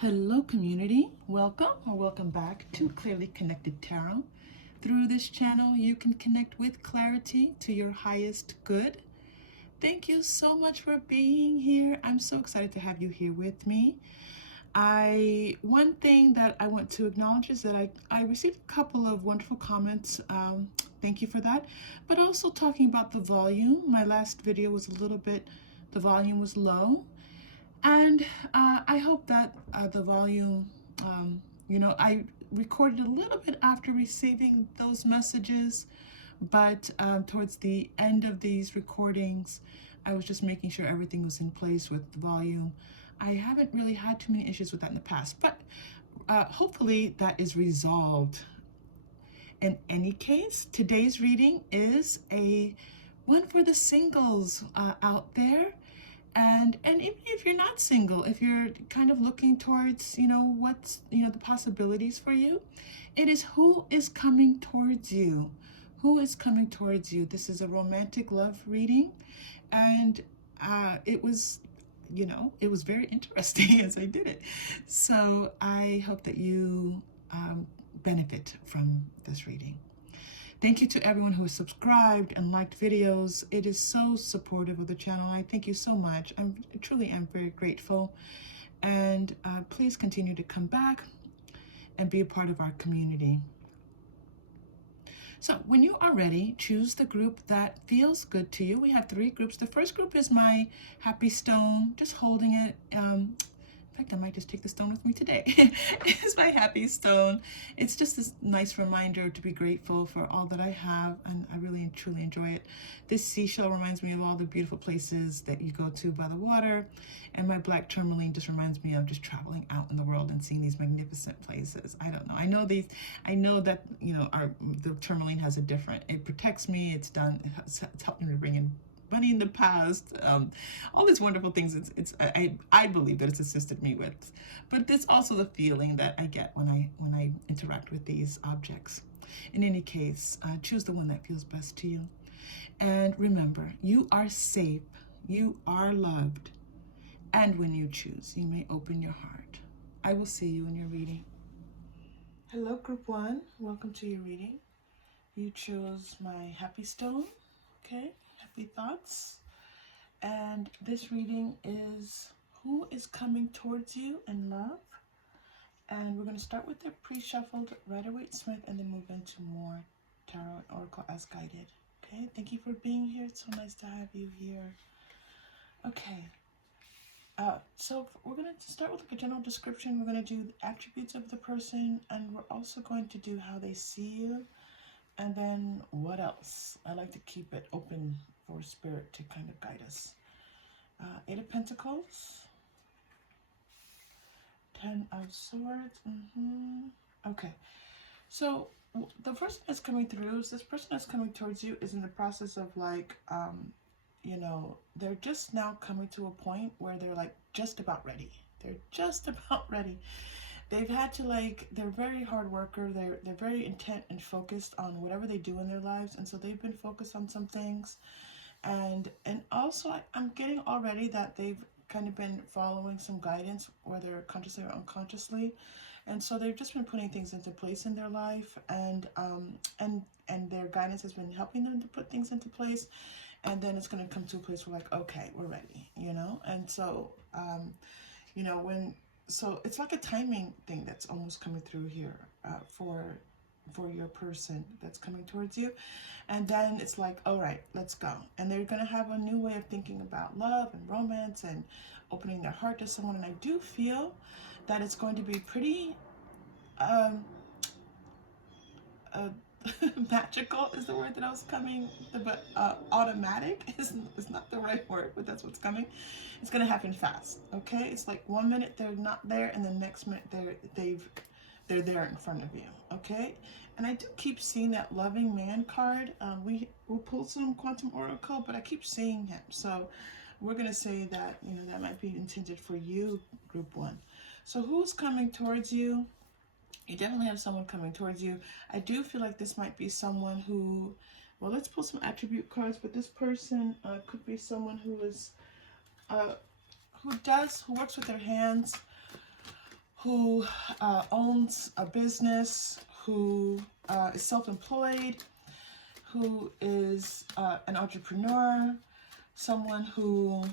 Hello community, welcome or welcome back to Clearly Connected Tarot. Through this channel you can connect with clarity to your highest good. Thank you so much for being here. I'm so excited to have you here with me. One thing that I want to acknowledge is that I received a couple of wonderful comments. Thank you for that. But also talking about the volume. My last video was the volume was low. And I hope that the volume, I recorded a little bit after receiving those messages, but towards the end of these recordings, I was just making sure everything was in place with the volume. I haven't really had too many issues with that in the past, but hopefully that is resolved. In any case, today's reading is one for the singles out there. And even if you're not single, if you're kind of looking towards, what's, the possibilities for you, it is who is coming towards you. Who is coming towards you? This is a romantic love reading. And it was very interesting as I did it. So I hope that you benefit from this reading. Thank you to everyone who has subscribed and liked videos. It is so supportive of the channel. I thank you so much. I truly am very grateful. And please continue to come back and be a part of our community. So when you are ready, choose the group that feels good to you. We have 3 groups. The first group is my happy stone, just holding it. In fact, I might just take the stone with me today. It's my happy stone. It's just this nice reminder to be grateful for all that I have, and I really and truly enjoy it. This seashell reminds me of all the beautiful places that you go to by the water, and my black tourmaline just reminds me of just traveling out in the world and seeing these magnificent places. I don't know. I know that the tourmaline has a different. It protects me. It's helped me to bring in money in the past, all these wonderful things. I believe that it's assisted me with, but there's also the feeling that I get when I interact with these objects. In any case, choose the one that feels best to you, and remember, you are safe, you are loved, and when you choose, you may open your heart. I will see you in your reading. Hello, group 1. Welcome to your reading. You chose my happy stone. Okay. Happy thoughts. And this reading is who is coming towards you in love. And we're going to start with the pre-shuffled Rider-Waite-Smith and then move into more tarot and oracle as guided. Okay, thank you for being here. It's so nice to have you here. Okay, so we're going to start with a general description. We're going to do the attributes of the person, and we're also going to do how they see you. And then what else? I like to keep it open for spirit to kind of guide us. 8 of Pentacles. 10 of Swords. Okay. So the person that's coming through, this person that's coming towards you is in the process of they're just now coming to a point where they're like just about ready. They're just about ready. They've had to they're very hard worker. They're very intent and focused on whatever they do in their lives. And so they've been focused on some things. And also I'm getting already that they've kind of been following some guidance, whether consciously or unconsciously. And so they've just been putting things into place in their life, and their guidance has been helping them to put things into place. And then it's going to come to a place where okay, we're ready, And so, so it's like a timing thing that's almost coming through here for your person that's coming towards you. And then it's like, all right, let's go. And they're going to have a new way of thinking about love and romance and opening their heart to someone. And I do feel that it's going to be pretty magical is the word that I was coming, but automatic is not the right word, but that's what's coming. It's going to happen fast. Okay, it's like 1 minute they're not there, and the next minute they're there in front of you. Okay, and I do keep seeing that loving man card. We'll pull some quantum oracle, but I keep seeing him, so we're going to say that that might be intended for you, group 1. So who's coming towards you? You definitely have someone coming towards you. I do feel like this might be someone who, well, let's pull some attribute cards, but this person could be someone who is, who works with their hands, who owns a business, who is self-employed, who is an entrepreneur, someone who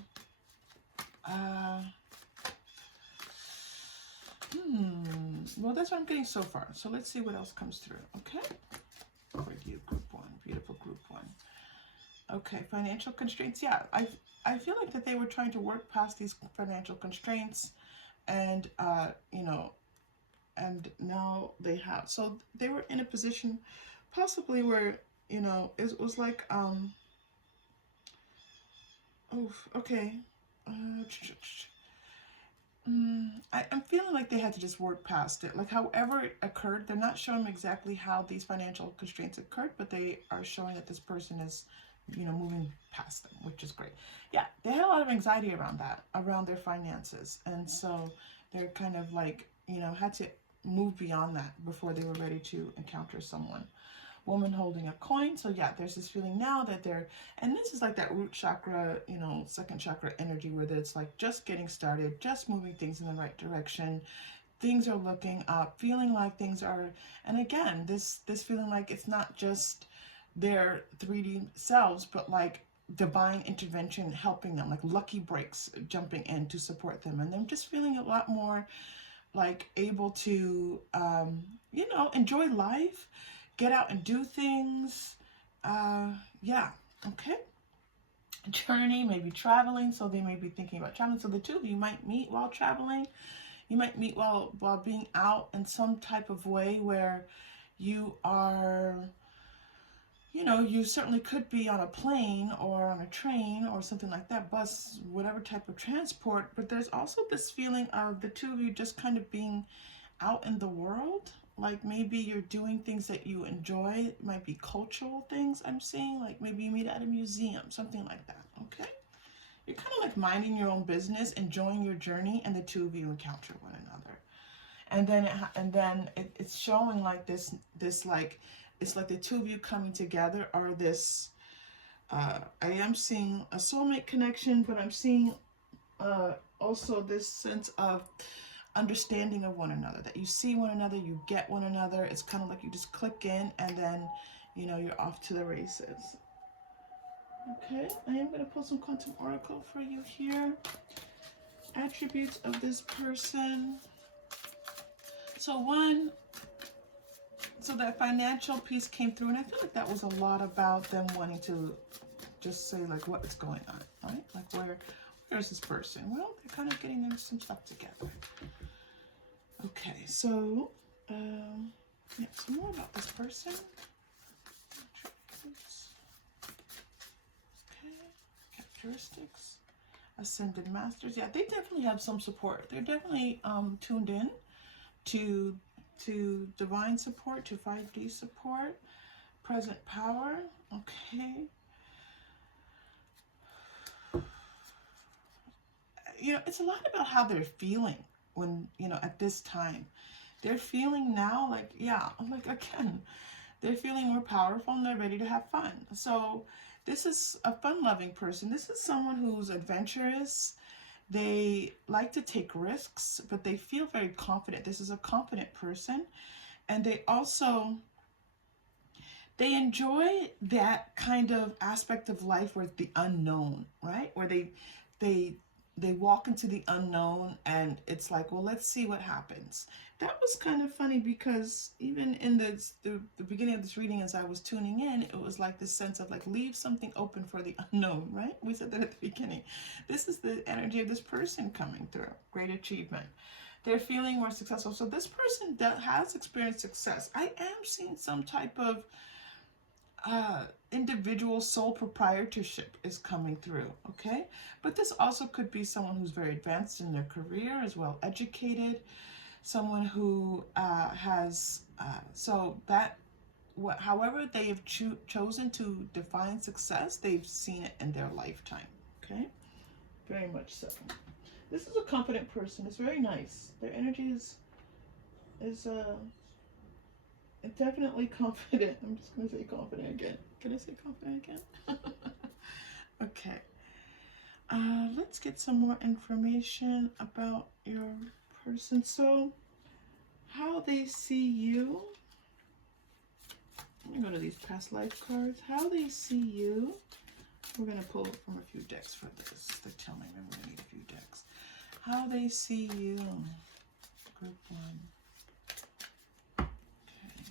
well, that's what I'm getting so far. So let's see what else comes through, okay? For you, group one, beautiful group one. Okay, financial constraints. Yeah, I feel like that they were trying to work past these financial constraints, and you know, and now they have. So they were in a position, possibly where, you know, it was like oh, okay. I'm feeling like they had to just work past it. Like, however it occurred, they're not showing exactly how these financial constraints occurred, but they are showing that this person is, you know, moving past them, which is great. Yeah, they had a lot of anxiety around that, around their finances. And so they're kind of like, you know, had to move beyond that before they were ready to encounter someone. Woman holding a coin. So yeah, there's this feeling now that they're, and this is like that root chakra, you know, second chakra energy, where it's like just getting started, just moving things in the right direction. Things are looking up, feeling like things are, and again, this feeling like it's not just their 3D selves, but like divine intervention helping them, like lucky breaks jumping in to support them, and them just feeling a lot more like able to, you know, enjoy life, get out and do things. Yeah, okay. Journey, maybe traveling, so they may be thinking about traveling. So the two of you might meet while traveling. You might meet while being out in some type of way where you are, you know, you certainly could be on a plane or on a train or something like that, bus, whatever type of transport. But there's also this feeling of the two of you just kind of being out in the world. Like maybe you're doing things that you enjoy. It might be cultural things I'm seeing. Like maybe you meet at a museum, something like that, okay? You're kind of like minding your own business, enjoying your journey, and the two of you encounter one another. And then it's showing like this like, it's like the two of you coming together are this, I am seeing a soulmate connection, but I'm seeing also this sense of understanding of one another, that you see one another, you get one another. It's kind of like you just click in, and then, you know, you're off to the races. Okay, I am going to pull some quantum oracle for you here. Attributes of this person. So that financial piece came through, and I feel like that was a lot about them wanting to just say like what is going on, right? Like where's this person? Well, they're kind of getting some stuff together. Okay, so yeah, some more about this person. Okay, characteristics, ascended masters. Yeah, they definitely have some support. They're definitely tuned in to divine support, to 5D support, present power. Okay. You know, it's a lot about how they're feeling when, you know, at this time. They're feeling now like, yeah, like again, they're feeling more powerful and they're ready to have fun. So this is a fun-loving person. This is someone who's adventurous. They like to take risks, but they feel very confident. This is a confident person. And they also, they enjoy that kind of aspect of life where it's the unknown, right? Where they walk into the unknown, and it's like, well, let's see what happens. That was kind of funny because even in the beginning of this reading, as I was tuning in, it was like this sense of like, leave something open for the unknown, right? We said that at the beginning. This is the energy of this person coming through. Great achievement. They're feeling more successful. So this person that has experienced success, I am seeing some type of individual sole proprietorship is coming through, okay? But this also could be someone who's very advanced in their career, as well educated, someone who has, so that, however they have chosen to define success, they've seen it in their lifetime, okay? Very much so. This is a confident person. It's very nice. Their energy is definitely confident. I'm just going to say confident again. Can I say confident again? Okay. Let's get some more information about your person. So how they see you. Let me go to these past life cards. How they see you. We're going to pull from a few decks for this. They're telling me we're going to need a few decks. How they see you. Group 1. Okay.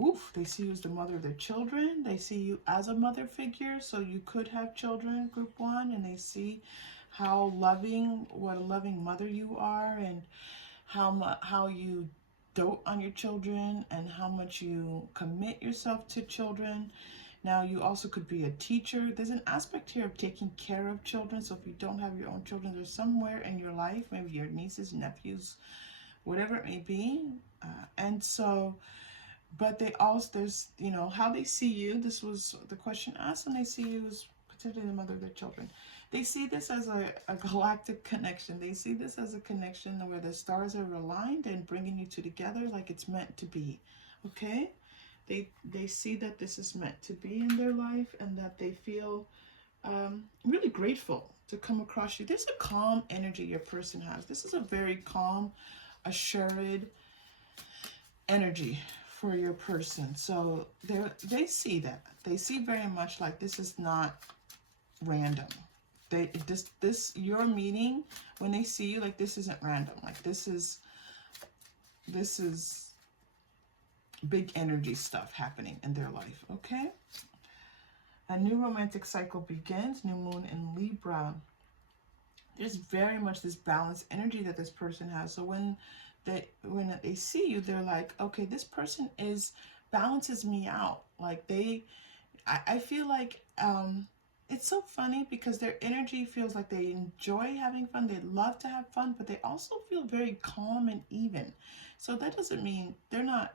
Oof, they see you as the mother of their children. They see you as a mother figure, so you could have children, Group 1, and they see how loving, what a loving mother you are, and how you dote on your children, and how much you commit yourself to children. Now, you also could be a teacher. There's an aspect here of taking care of children. So if you don't have your own children, there's somewhere in your life, maybe your nieces, nephews, whatever it may be. And so, but they also, there's, you know, how they see you. This was the question asked, and they see you as potentially the mother of their children. They see this as a galactic connection. They see this as a connection where the stars are aligned and bringing you two together like it's meant to be. Okay? They see that this is meant to be in their life, and that they feel really grateful to come across you. There's a calm energy your person has. This is a very calm, assured energy for your person. So they see that. They see very much like this is not random. Your meeting, when they see you, like this isn't random. Like this is big energy stuff happening in their life. Okay, a new romantic cycle begins. New moon in Libra. There's very much this balanced energy that this person has. So when they see you, they're like, okay, this person balances me out. Like I feel like it's so funny because their energy feels like they enjoy having fun. They love to have fun, but they also feel very calm and even. So that doesn't mean they're not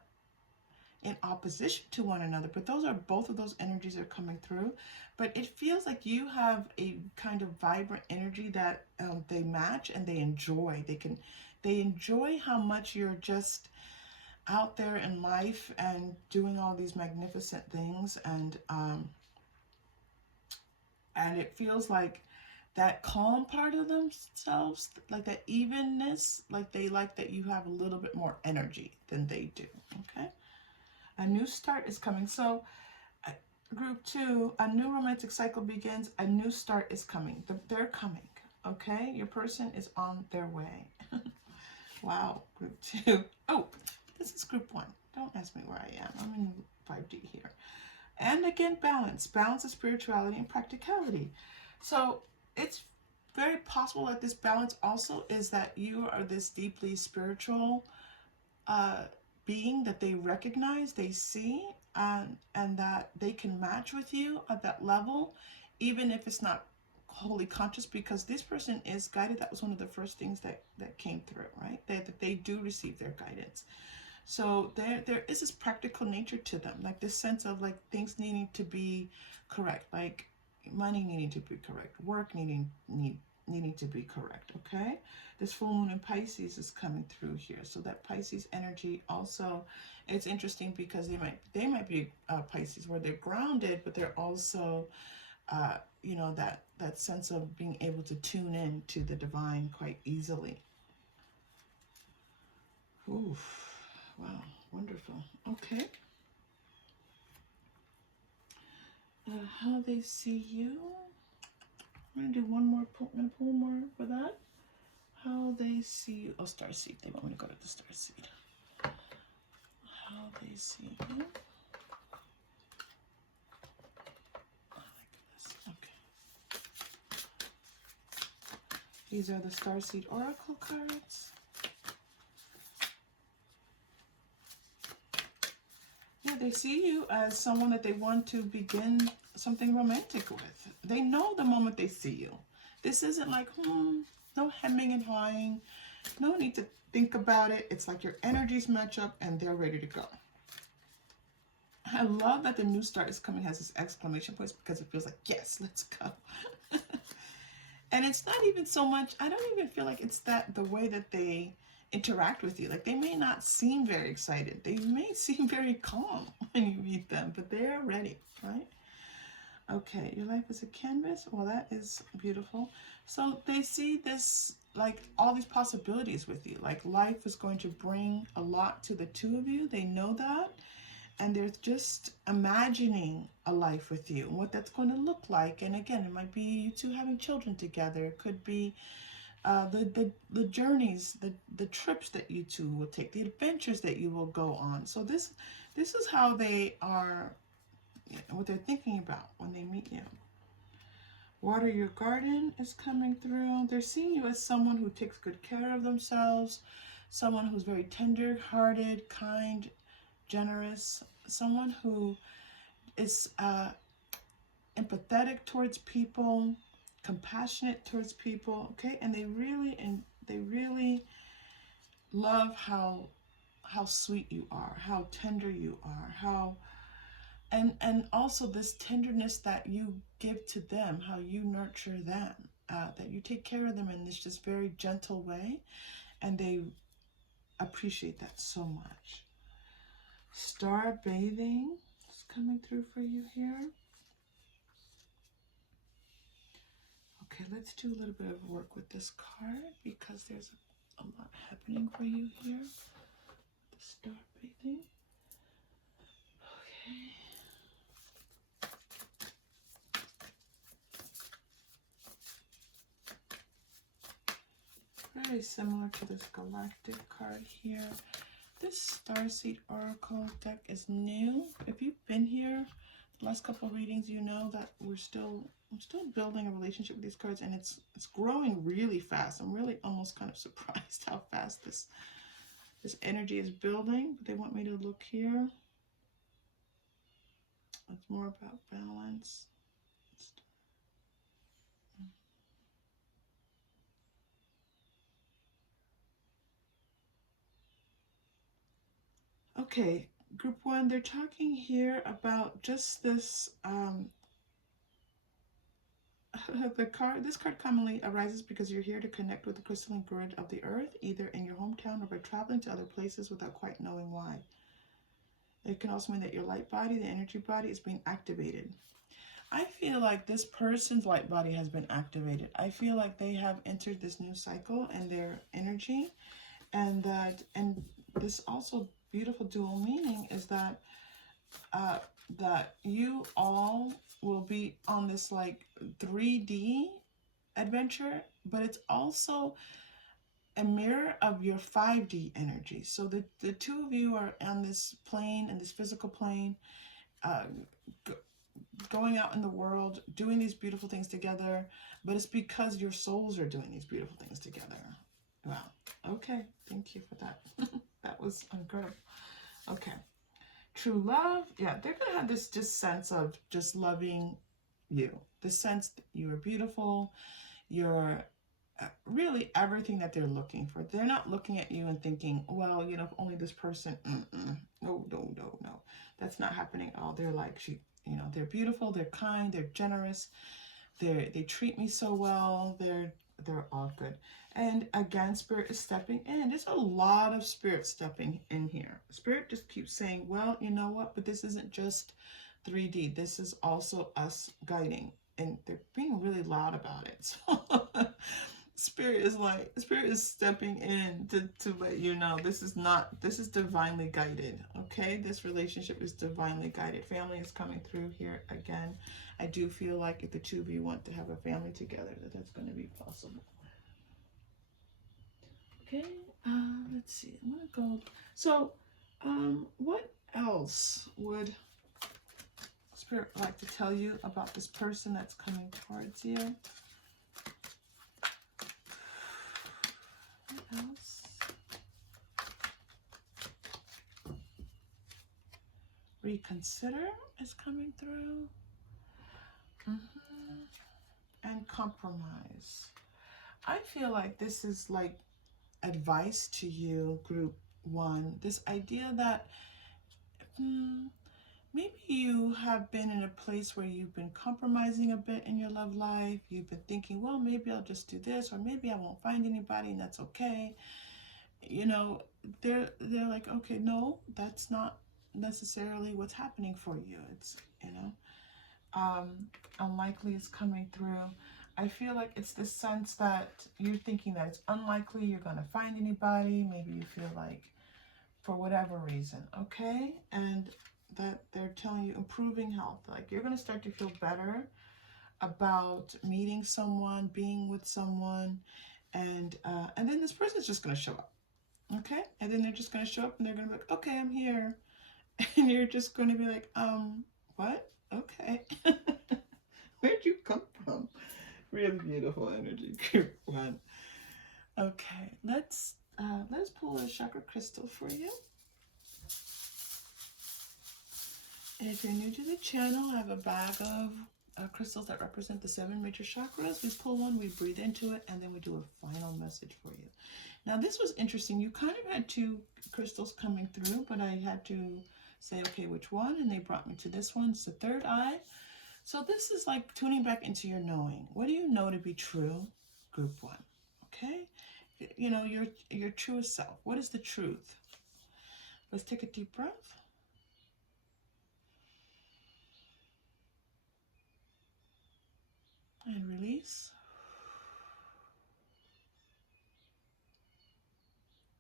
in opposition to one another, but both of those energies are coming through. But it feels like you have a kind of vibrant energy that they match, and they enjoy. They enjoy how much you're just out there in life and doing all these magnificent things, and it feels like that calm part of themselves, like that evenness, like they like that you have a little bit more energy than they do. Okay. A new start is coming. So Group 2, a new romantic cycle begins. A new start is coming. They're coming. Okay. Your person is on their way. Wow. Group 2. Oh, this is Group 1. Don't ask me where I am. I'm in 5D here. And again, balance. Balance of spirituality and practicality. So it's very possible that this balance also is that you are this deeply spiritual being that they recognize, they see, and that they can match with you at that level, even if it's not wholly conscious, because this person is guided. That was one of the first things that came through, right? That they do receive their guidance. So there is this practical nature to them, like this sense of like things needing to be correct, like money needing to be correct, work needing to be correct. Okay, this full moon in Pisces is coming through here, so that Pisces energy also, it's interesting because they might be Pisces where they're grounded, but they're also you know, that sense of being able to tune in to the divine quite easily. Oof. Wow, wonderful. Okay. How they see you. I'm going to do one more, I'm going to pull more for that. How they see you. Oh, starseed. They want me to go to the starseed. How they see you. I like this. Okay. These are the starseed oracle cards. Yeah, they see you as someone that they want to begin something romantic with. They know the moment they see you. This isn't like, no hemming and hawing. No need to think about it. It's like your energies match up and they're ready to go. I love that the new start is coming has this exclamation point, because it feels like, yes, let's go. And it's not even so much, I don't even feel like it's the way that they interact with you. Like they may not seem very excited. They may seem very calm when you meet them, but they're ready, right? Okay, your life is a canvas. Well, that is beautiful. So they see this like all these possibilities with you. Like life is going to bring a lot to the two of you. They know that. And they're just imagining a life with you and what that's going to look like. And again, it might be you two having children together. It could be the journeys, the trips that you two will take, the adventures that you will go on. So this is how they are, what they're thinking about when they meet you. Water your garden is coming through. They're seeing you as someone who takes good care of themselves, someone who's very tender-hearted, kind, generous, someone who is empathetic towards people, compassionate towards people, okay? And they really love how sweet you are, how tender you are, how and also this tenderness that you give to them, how you nurture them, that you take care of them in this just very gentle way, and they appreciate that so much. Star bathing is coming through for you here. Okay, let's do a little bit of work with this card because there's a lot happening for you here. The star bathing. Okay. Very similar to this galactic card here. This Starseed Oracle deck is new. If you've been here the last couple of readings, you know that I'm still building a relationship with these cards, and it's growing really fast. I'm really almost kind of surprised how fast this energy is building. But they want me to look here. It's more about balance. Okay, group one, they're talking here about just this, this card commonly arises because you're here to connect with the crystalline grid of the earth, either in your hometown or by traveling to other places without quite knowing why. It can also mean that your light body, the energy body, is being activated. I feel like this person's light body has been activated. I feel like they have entered this new cycle in their energy, and this also beautiful dual meaning is that that you all will be on this like 3D adventure, but it's also a mirror of your 5D energy. So the two of you are on this plane, in this physical plane, going out in the world, doing these beautiful things together, but it's because your souls are doing these beautiful things together. Wow. Okay. Thank you for that. That was incredible. Okay. True love. Yeah, they're going to have this just sense of just loving you. The sense that you are beautiful. You're really everything that they're looking for. They're not looking at you and thinking, well, you know, if only this person. No. That's not happening at all. They're like, they're beautiful. They're kind. They're generous. They treat me so well. They're all good. And again, Spirit is stepping in. There's a lot of Spirit stepping in here. Spirit just keeps saying, well, you know what? But this isn't just 3D. This is also us guiding. And they're being really loud about it. So Spirit is stepping in to let you know this is divinely guided. Okay? This relationship is divinely guided. Family is coming through here again. I do feel like if the two of you want to have a family together, that's going to be possible. Okay, let's see. I'm going to go. So, what else would Spirit like to tell you about this person that's coming towards you? What else? Reconsider is coming through. And compromise. I feel like this is like advice to you, group one. This idea that maybe you have been in a place where you've been compromising a bit in your love life. You've been thinking, well, maybe I'll just do this, or maybe I won't find anybody, and that's okay. You know, they're like, okay, no, that's not necessarily what's happening for you. It's, unlikely is coming through. I feel like it's this sense that you're thinking that it's unlikely you're going to find anybody. Maybe you feel like for whatever reason, okay? And that they're telling you improving health. Like you're going to start to feel better about meeting someone, being with someone, and then this person's just going to show up, okay? And then they're just going to show up and they're going to be like, okay, I'm here. And you're just going to be like, what? Okay. Where'd you come from? Really beautiful energy, group one. Okay, let's pull a chakra crystal for you. And if you're new to the channel, I have a bag of crystals that represent the 7 major chakras. We pull one, we breathe into it, and then we do a final message for you. Now, this was interesting. You kind of had 2 crystals coming through, but I had to say, okay, which one? And they brought me to this one. It's the 3rd eye. So this is like tuning back into your knowing. What do you know to be true? Group 1. Okay? You know, your truest self. What is the truth? Let's take a deep breath. And release.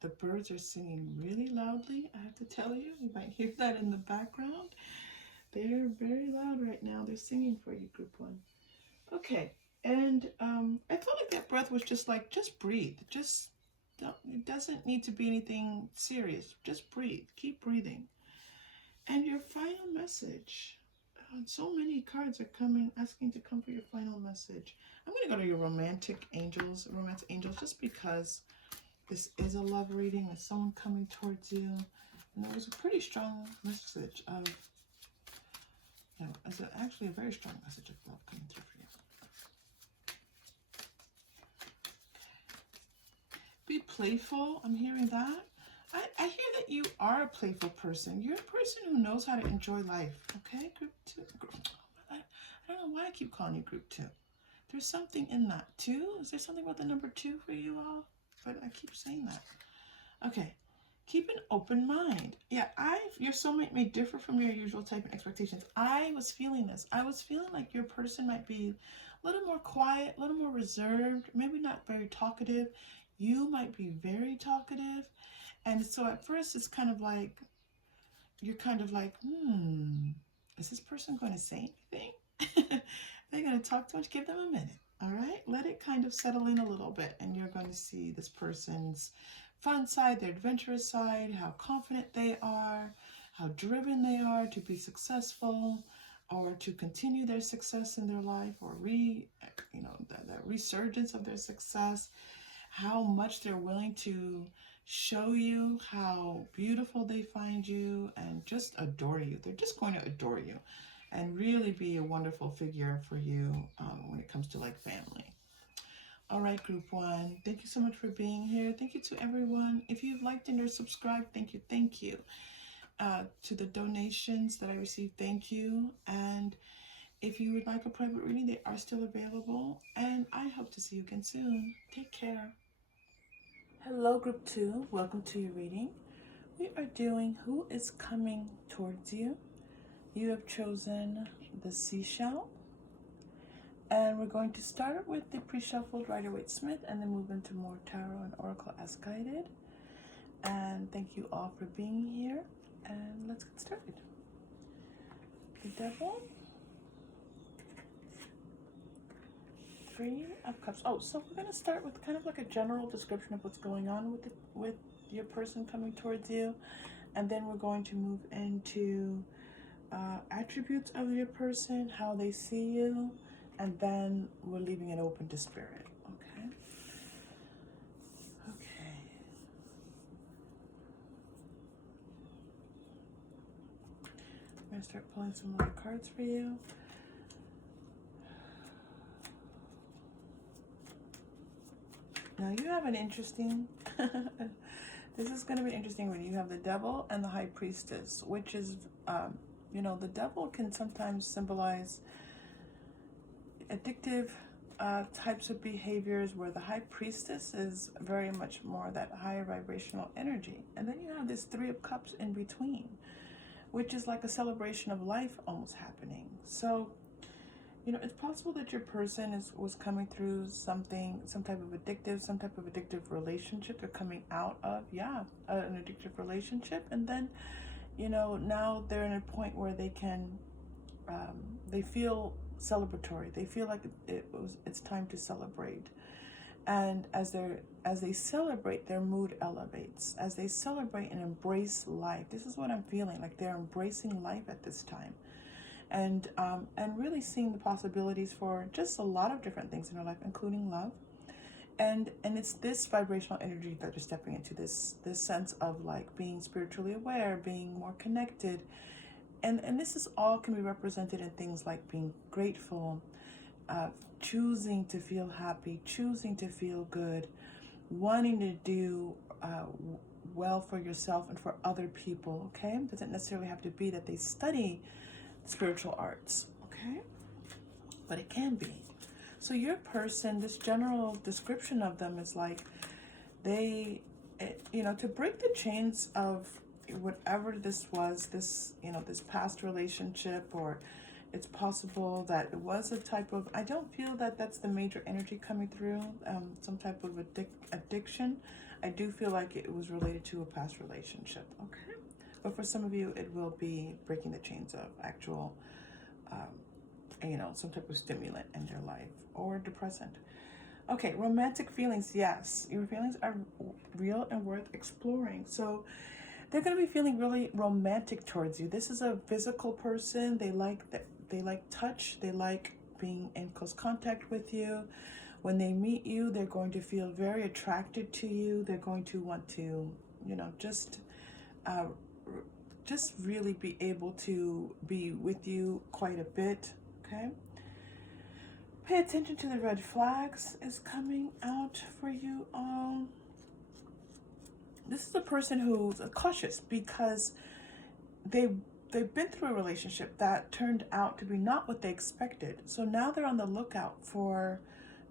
The birds are singing really loudly, I have to tell you. You might hear that in the background. They're very loud right now. They're singing for you, group 1. Okay, and I felt like that breath was just like, just breathe. Just don't, it doesn't need to be anything serious. Just breathe. Keep breathing. And your final message. So many cards are coming, asking to come for your final message. I'm going to go to your romantic angels, just because this is a love reading with someone coming towards you. And there was a pretty strong message of, it's actually a very strong message of love coming through for you. Be playful. I'm hearing that. I hear that you are a playful person. You're a person who knows how to enjoy life. Okay, group 2. I don't know why I keep calling you group 2. There's something in that. 2? Is there something about the number 2 for you all? But I keep saying that. Okay. Keep an open mind. Yeah, your soulmate may differ from your usual type and expectations. I was feeling this. I was feeling like your person might be a little more quiet, a little more reserved, maybe not very talkative. You might be very talkative. And so at first it's kind of like, you're kind of like, is this person going to say anything? They're going to talk too much. Give them a minute. All right. Let it kind of settle in a little bit. And you're going to see this person's fun side, their adventurous side, how confident they are, how driven they are to be successful or to continue their success in their life, or the resurgence of their success, how much they're willing to show you how beautiful they find you and just adore you. They're just going to adore you and really be a wonderful figure for you when it comes to like family. All right, group 1, thank you so much for being here. Thank you to everyone. If you've liked and or subscribed, thank you. Thank you. To the donations that I received, thank you. And if you would like a private reading, they are still available. And I hope to see you again soon. Take care. Hello, group 2. Welcome to your reading. We are doing Who is Coming Towards You. You have chosen the Seashell. And we're going to start with the pre-shuffled Rider-Waite-Smith and then move into more tarot and oracle as guided. And thank you all for being here. And let's get started. The Devil. 3 of Cups. Oh, so we're going to start with kind of like a general description of what's going on with your person coming towards you. And then we're going to move into attributes of your person, how they see you. And then we're leaving it open to spirit. Okay. Okay. I'm going to start pulling some more cards for you. Now you have an interesting, this is going to be interesting when you have the Devil and the High Priestess, which is, the Devil can sometimes symbolize addictive types of behaviors, where the High Priestess is very much more that higher vibrational energy. And then you have this 3 of Cups in between, which is like a celebration of life almost happening. So You know, it's possible that your person was coming through some type of addictive relationship. They're coming out of, yeah, an addictive relationship. And then, you know, now they're in a point where they can, they feel celebratory. They feel like it's time to celebrate. And as they celebrate, their mood elevates. As they celebrate and embrace life, this is what I'm feeling, like they're embracing life at this time. And really seeing the possibilities for just a lot of different things in their life, including love. And it's this vibrational energy that they're stepping into, this sense of like being spiritually aware, being more connected. And this is all can be represented in things like being grateful, choosing to feel happy, choosing to feel good, wanting to do well for yourself and for other people, okay? It doesn't necessarily have to be that they study spiritual arts, okay? But it can be. So your person, this general description of them is like you know, to break the chains of whatever this was, this, you know, this past relationship, or it's possible that it was a type of, I don't feel that that's the major energy coming through, some type of addiction. I do feel like it was related to a past relationship, okay? But for some of you, it will be breaking the chains of actual, you know, some type of stimulant in their life or depressant. Okay, romantic feelings, yes. Your feelings are real and worth exploring. So they're going to be feeling really romantic towards you. This is a physical person. They like touch. They like being in close contact with you. When they meet you, they're going to feel very attracted to you. They're going to want to, you know, just really be able to be with you quite a bit, okay? Pay attention to the red flags is coming out for you all. This is a person who's cautious because they've been through a relationship that turned out to be not what they expected. So now they're on the lookout for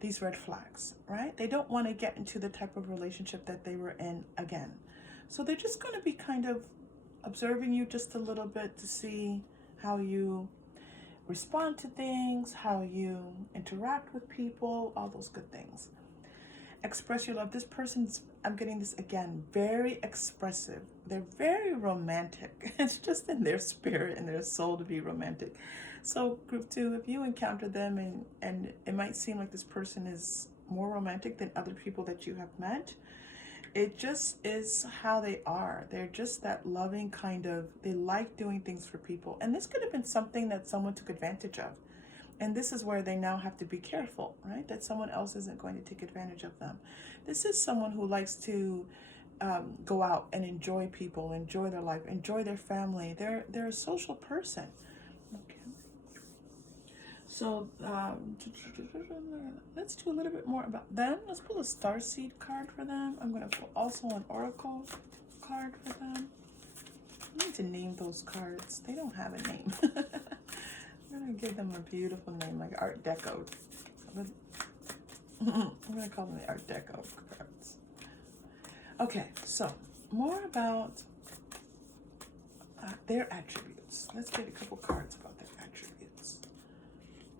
these red flags, right? They don't want to get into the type of relationship that they were in again. So they're just going to be kind of observing you just a little bit to see how you respond to things, how you interact with people, all those good things. Express your love. This person's, I'm getting this again, very expressive. They're very romantic. It's just in their spirit and their soul to be romantic. So group 2, if you encounter them and it might seem like this person is more romantic than other people that you have met, it just is how they are. They're just that loving kind of, they like doing things for people. And this could have been something that someone took advantage of. And this is where they now have to be careful, right? That someone else isn't going to take advantage of them. This is someone who likes to go out and enjoy people, enjoy their life, enjoy their family. They're a social person. Okay. So let's do a little bit more about them. Let's pull a starseed card for them. I'm going to pull also an oracle card for them. I need to name those cards. They don't have a name. I'm going to give them a beautiful name, like Art Deco. I'm going to call them the Art Deco cards. Okay, so more about their attributes. Let's get a couple cards about their attributes.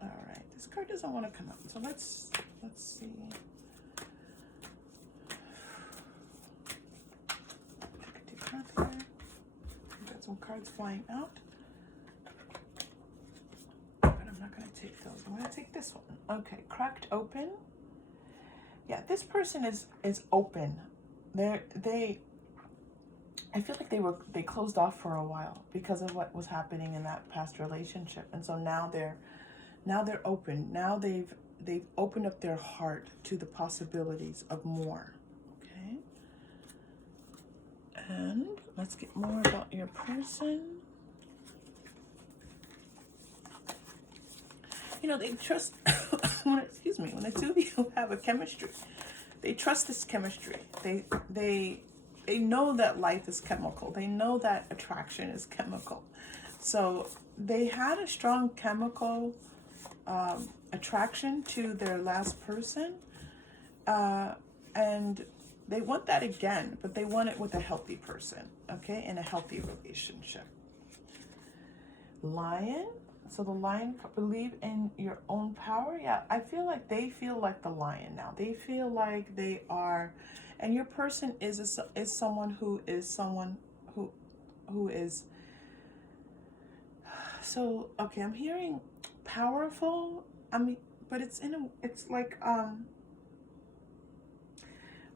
All right, this card doesn't want to come out, so let's see. Take a deep breath here. We've got some cards flying out. I'm not going to take those. I'm going to take this one. Okay, cracked open. Yeah, this person is open. I feel like they closed off for a while because of what was happening in that past relationship, and so now they're open. Now they've opened up their heart to the possibilities of more. Okay, and let's get more about your person. You know, they trust, when the two of you have a chemistry, they trust this chemistry. They know that life is chemical. They know that attraction is chemical. So they had a strong chemical attraction to their last person. And they want that again, but they want it with a healthy person, okay, in a healthy relationship. Lion. So the lion, believe in your own power. Yeah, I feel like they feel like the lion now. They feel like they are, and your person is someone who is. So okay, I'm hearing powerful. I mean, but it's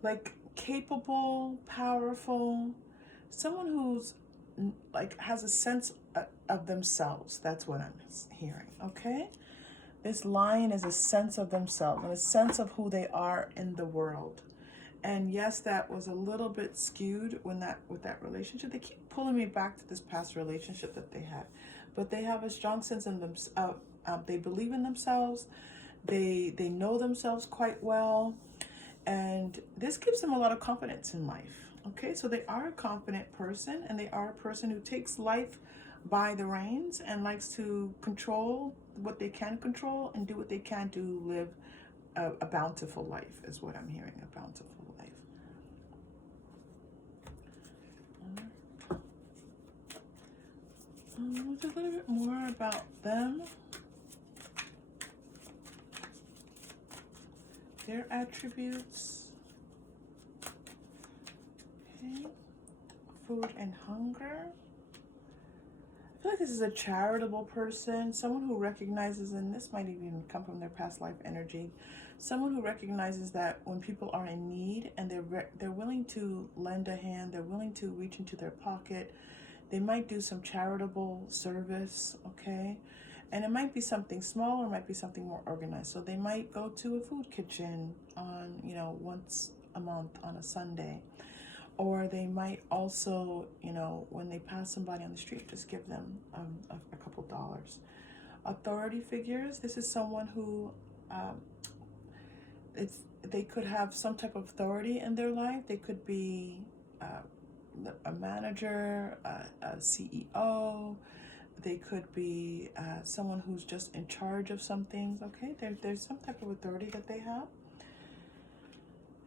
like capable, powerful, someone who's like has a sense of themselves. That's what I'm hearing. Okay. This lion is a sense of themselves and a sense of who they are in the world. And yes, that was a little bit skewed with that relationship. They keep pulling me back to this past relationship that they had, but they have a strong sense in them. They believe in themselves. They know themselves quite well, and this gives them a lot of confidence in life. Okay, so they are a confident person, and they are a person who takes life by the reins and likes to control what they can control and do what they can to live a bountiful life, is what I'm hearing, a bountiful life. A little bit more about them, their attributes. Okay. Food and hunger. I feel like this is a charitable person, someone who recognizes, and this might even come from their past life energy, someone who recognizes that when people are in need and they're willing to lend a hand, they're willing to reach into their pocket, they might do some charitable service, okay? And it might be something small or it might be something more organized. So they might go to a food kitchen on, once a month on a Sunday. Or they might also, when they pass somebody on the street, just give them a couple dollars. Authority figures. This is someone who, they could have some type of authority in their life. They could be a manager, a CEO. They could be someone who's just in charge of some things. Okay, there's some type of authority that they have.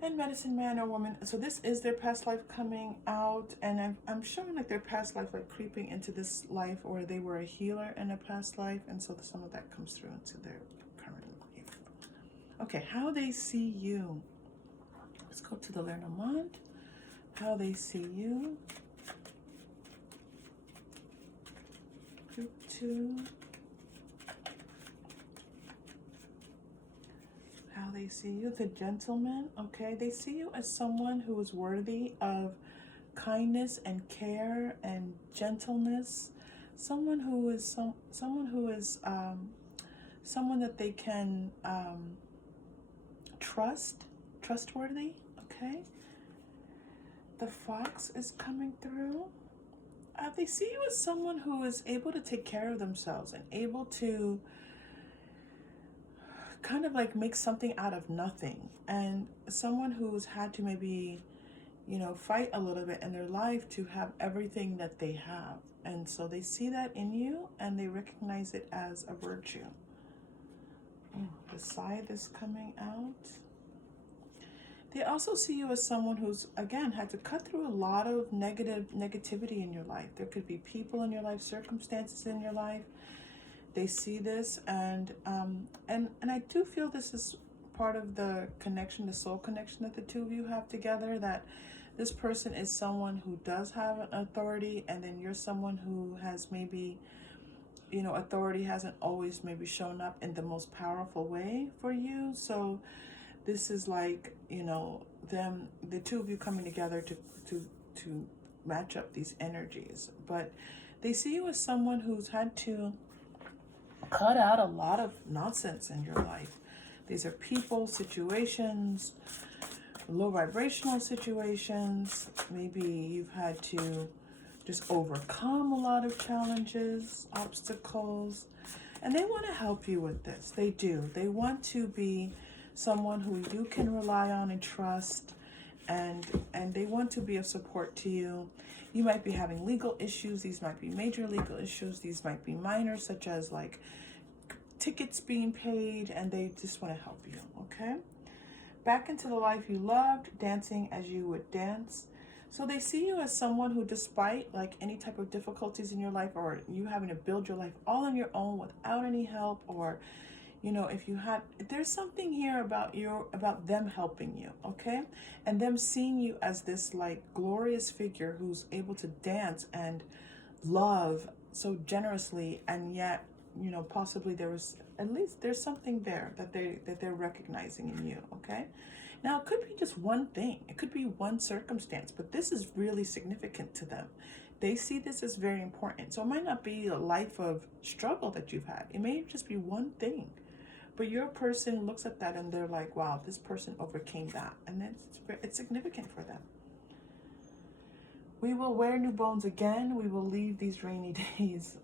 And medicine man or woman. So this is their past life coming out, and I'm showing like their past life like creeping into this life, or they were a healer in a past life, and so some of that comes through into their current life. Okay, how they see you. Let's go to the Lenormand. How they see you. Group 2. How they see you. The Gentleman. Okay, they see you as someone who is worthy of kindness and care and gentleness. Someone who is someone that they can trustworthy. Okay. The Fox is coming through. They see you as someone who is able to take care of themselves and able to kind of like make something out of nothing, and someone who's had to maybe, fight a little bit in their life to have everything that they have. And so they see that in you and they recognize it as a virtue. The Scythe is coming out. They also see you as someone who's, again, had to cut through a lot of negativity in your life. There could be people in your life, circumstances in your life. They see this, and I do feel this is part of the connection, the soul connection that the two of you have together, that this person is someone who does have an authority, and then you're someone who has maybe, authority hasn't always maybe shown up in the most powerful way for you. So this is like, the two of you coming together to match up these energies. But they see you as someone who's had to cut out a lot of nonsense in your life. These are people, situations, low vibrational situations. Maybe you've had to just overcome a lot of challenges, obstacles, and they want to help you with this. They do. They want to be someone who you can rely on and trust, and they want to be of support to you. You might be having legal issues. These might be major legal issues. These might be minor, such as like tickets being paid, and they just want to help you. Okay. Back into the life you loved, dancing as you would dance. So they see you as someone who, despite like any type of difficulties in your life, or you having to build your life all on your own without any help, or you know, if you had, there's something here about them helping you, okay? And them seeing you as this like glorious figure who's able to dance and love so generously, and yet, you know, possibly there's something there that they're recognizing in you, okay? Now, it could be just one thing. It could be one circumstance, but this is really significant to them. They see this as very important. So it might not be a life of struggle that you've had. It may just be one thing. But your person looks at that and they're like, wow, this person overcame that. And it's significant for them. We will wear new bones again. We will leave these rainy days.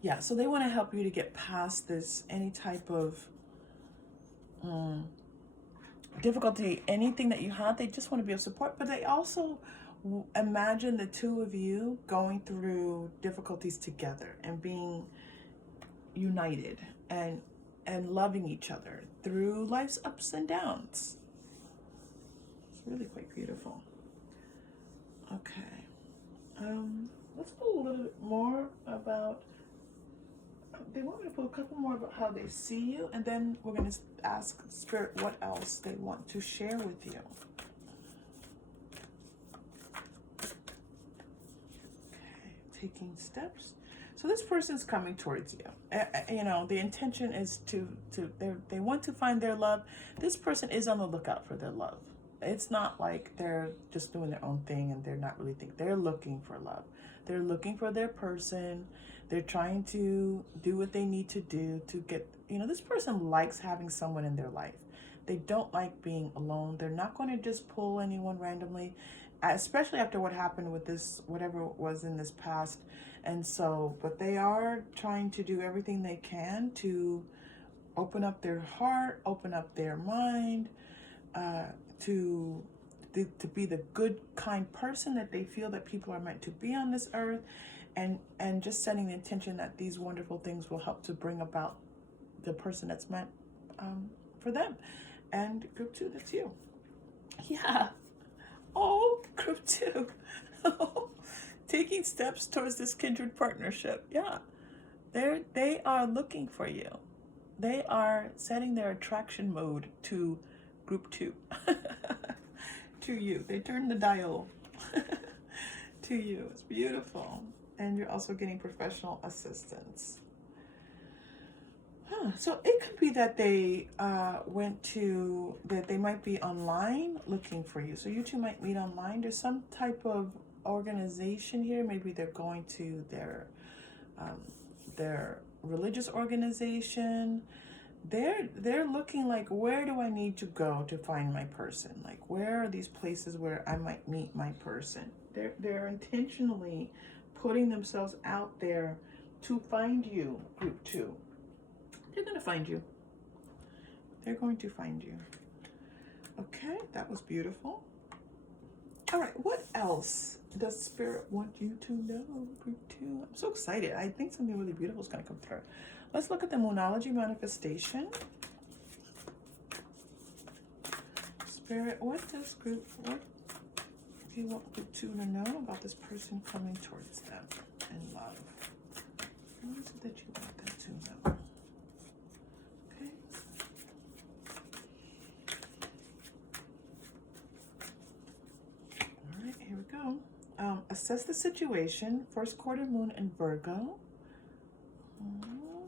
Yeah, so they want to help you to get past this, any type of difficulty, anything that you have. They just want to be of support, but they also imagine the two of you going through difficulties together and being united and loving each other through life's ups and downs. It's really quite beautiful. Okay, let's go a little bit more about, they want me to put a couple more about how they see you, and then we're going to ask Spirit what else they want to share with you. Okay, taking steps. So this person's coming towards you. You know, the intention is they want to find their love. This person is on the lookout for their love. It's not like they're just doing their own thing and they're not really thinking. They're looking for love. They're looking for their person. They're trying to do what they need to do to get, you know, this person likes having someone in their life. They don't like being alone. They're not going to just pull anyone randomly, especially after what happened with this, whatever was in this past. And so, but they are trying to do everything they can to open up their heart, open up their mind, to be the good, kind person that they feel that people are meant to be on this earth, and just setting the intention that these wonderful things will help to bring about the person that's meant for them. And group 2, that's you. Yeah. Oh, group 2. Taking steps towards this kindred partnership. Yeah. They are looking for you. They are setting their attraction mode to group 2. To you. They turn the dial to you. It's beautiful. And you're also getting professional assistance. So it could be that they that they might be online looking for you. So you two might meet online. There's some type of organization here. Maybe they're going to their religious organization. They're looking like, where do I need to go to find my person? Like, where are these places where I might meet my person? They're intentionally putting themselves out there to find you, group 2. They're going to find you. They're going to find you. Okay, that was beautiful. All right, what else does Spirit want you to know, group 2? I'm so excited. I think something really beautiful is going to come through. Let's look at the Moonology manifestation. Spirit, what do you want group 2 to know about this person coming towards them in love? What is it that you want them to know? Okay. All right, here we go. Assess the situation. First quarter moon in Virgo.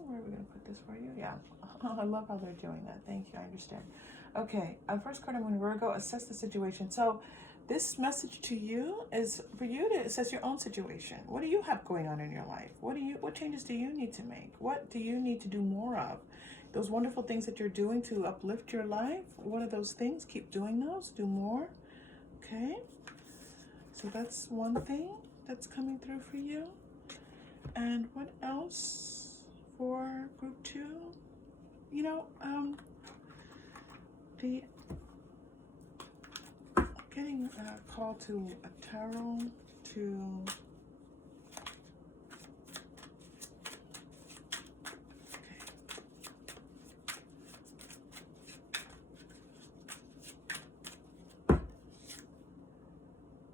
Where are we going to put this for you? Yeah. I love how they're doing that. Thank you. I understand. Okay. First quarter moon Virgo. Assess the situation. So this message to you is for you to assess your own situation. What do you have going on in your life? What changes do you need to make? What do you need to do more of? Those wonderful things that you're doing to uplift your life. What are those things? Keep doing those. Do more. Okay. So that's one thing that's coming through for you. And what else for group 2? You know, getting a call to a tarot to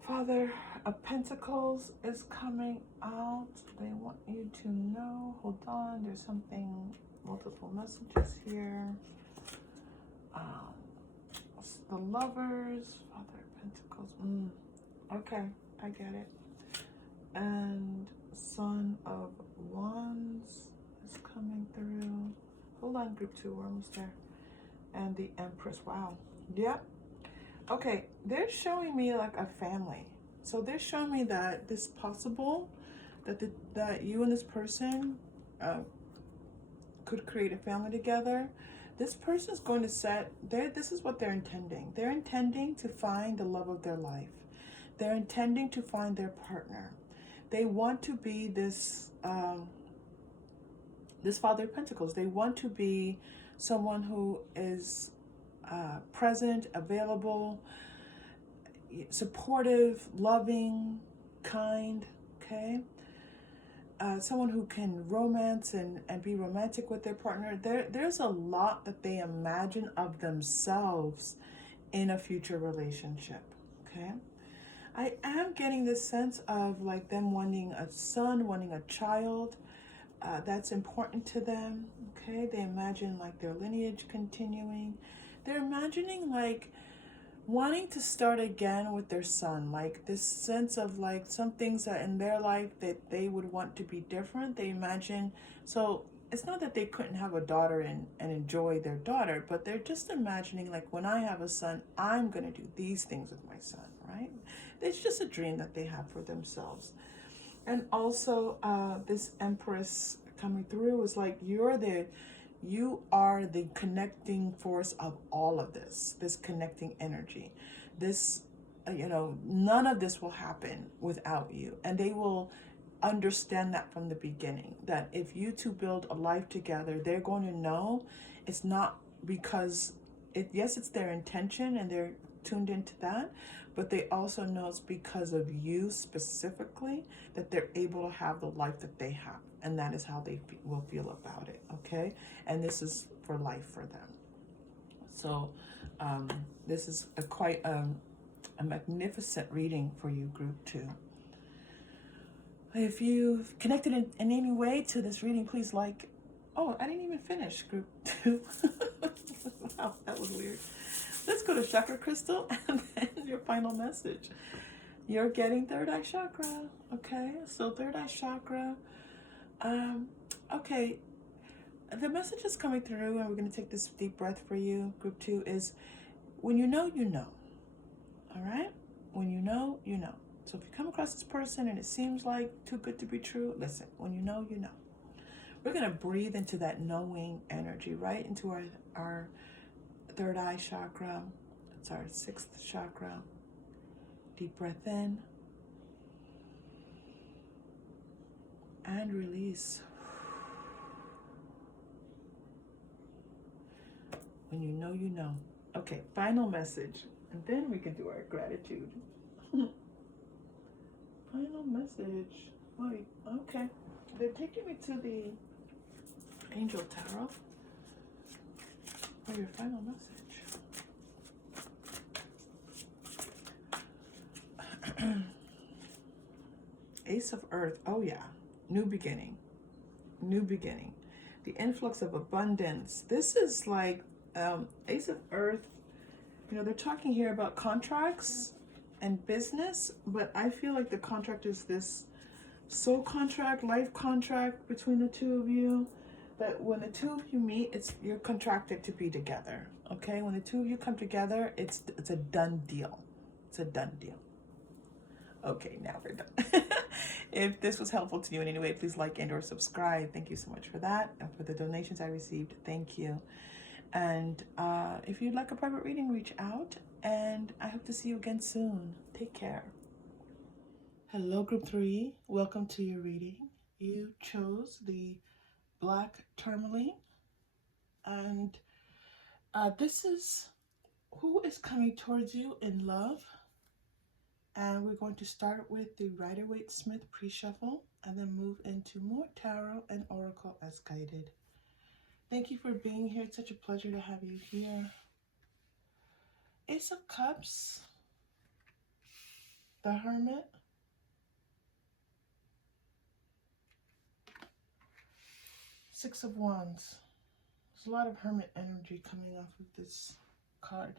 Father of Pentacles is coming out. They want you to know. Hold on, there's something, multiple messages here. The Lovers, Father of Pentacles. Okay, I get it. And Son of Wands is coming through. Hold on, group 2, we're almost there. And the Empress. Wow. Yep. Okay, they're showing me like a family. So they're showing me that it's possible that that you and this person could create a family together. This person is going to set, this is what they're intending. They're intending to find the love of their life. They're intending to find their partner. They want to be this, this Father of Pentacles. They want to be someone who is present, available, supportive, loving, kind, okay? Someone who can romance and be romantic with their partner. There's a lot that they imagine of themselves in a future relationship, okay? I am getting this sense of like them wanting a son, wanting a child. That's important to them, okay? They imagine like their lineage continuing. They're imagining like wanting to start again with their son, like this sense of like some things that in their life that they would want to be different. They imagine, so it's not that they couldn't have a daughter and enjoy their daughter, but they're just imagining like, when I have a son, I'm gonna do these things with my son, right? It's just a dream that they have for themselves. And also this Empress coming through is like, you are the connecting force of all of this connecting energy. This, none of this will happen without you. And they will understand that from the beginning, that if you two build a life together, they're going to know it's not because, yes, it's their intention and they're tuned into that, but they also know it's because of you specifically that they're able to have the life that they have. And that is how they will feel about it, okay? And this is for life for them. So this is quite a magnificent reading for you, group 2. If you've connected in any way to this reading, please like. Oh, I didn't even finish group 2. Wow, that was weird. Let's go to chakra crystal and then your final message. You're getting third eye chakra, okay? So third eye chakra. Okay, the message is coming through, and we're going to take this deep breath for you. Group 2 is, when you know, you know. All right? When you know, you know. So if you come across this person and it seems like too good to be true, listen, when you know, you know. We're going to breathe into that knowing energy, right into our third eye chakra. It's our 6th chakra. Deep breath in. And release. When you know, you know. Okay, final message. And then we can do our gratitude. Final message. Wait, okay. They're taking me to the Angel Tarot for your final message. Ace of Earth. Oh yeah. New beginning. New beginning. The influx of abundance. This is like Ace of Earth. They're talking here about contracts and business, but I feel like the contract is this soul contract, life contract between the two of you. That when the two of you meet, you're contracted to be together. Okay, when the two of you come together, it's a done deal. It's a done deal. Okay, now we're done. If this was helpful to you in any way, please like and or subscribe. Thank you so much for that. And for the donations I received, thank you. And if you'd like a private reading, reach out. And I hope to see you again soon. Take care. Hello, group 3. Welcome to your reading. You chose the black tourmaline. And this is who is coming towards you in love. And we're going to start with the Rider-Waite-Smith pre-shuffle and then move into more tarot and oracle as guided. Thank you for being here. It's such a pleasure to have you here. Ace of Cups. the Hermit. Six of Wands. There's a lot of Hermit energy coming off of this card.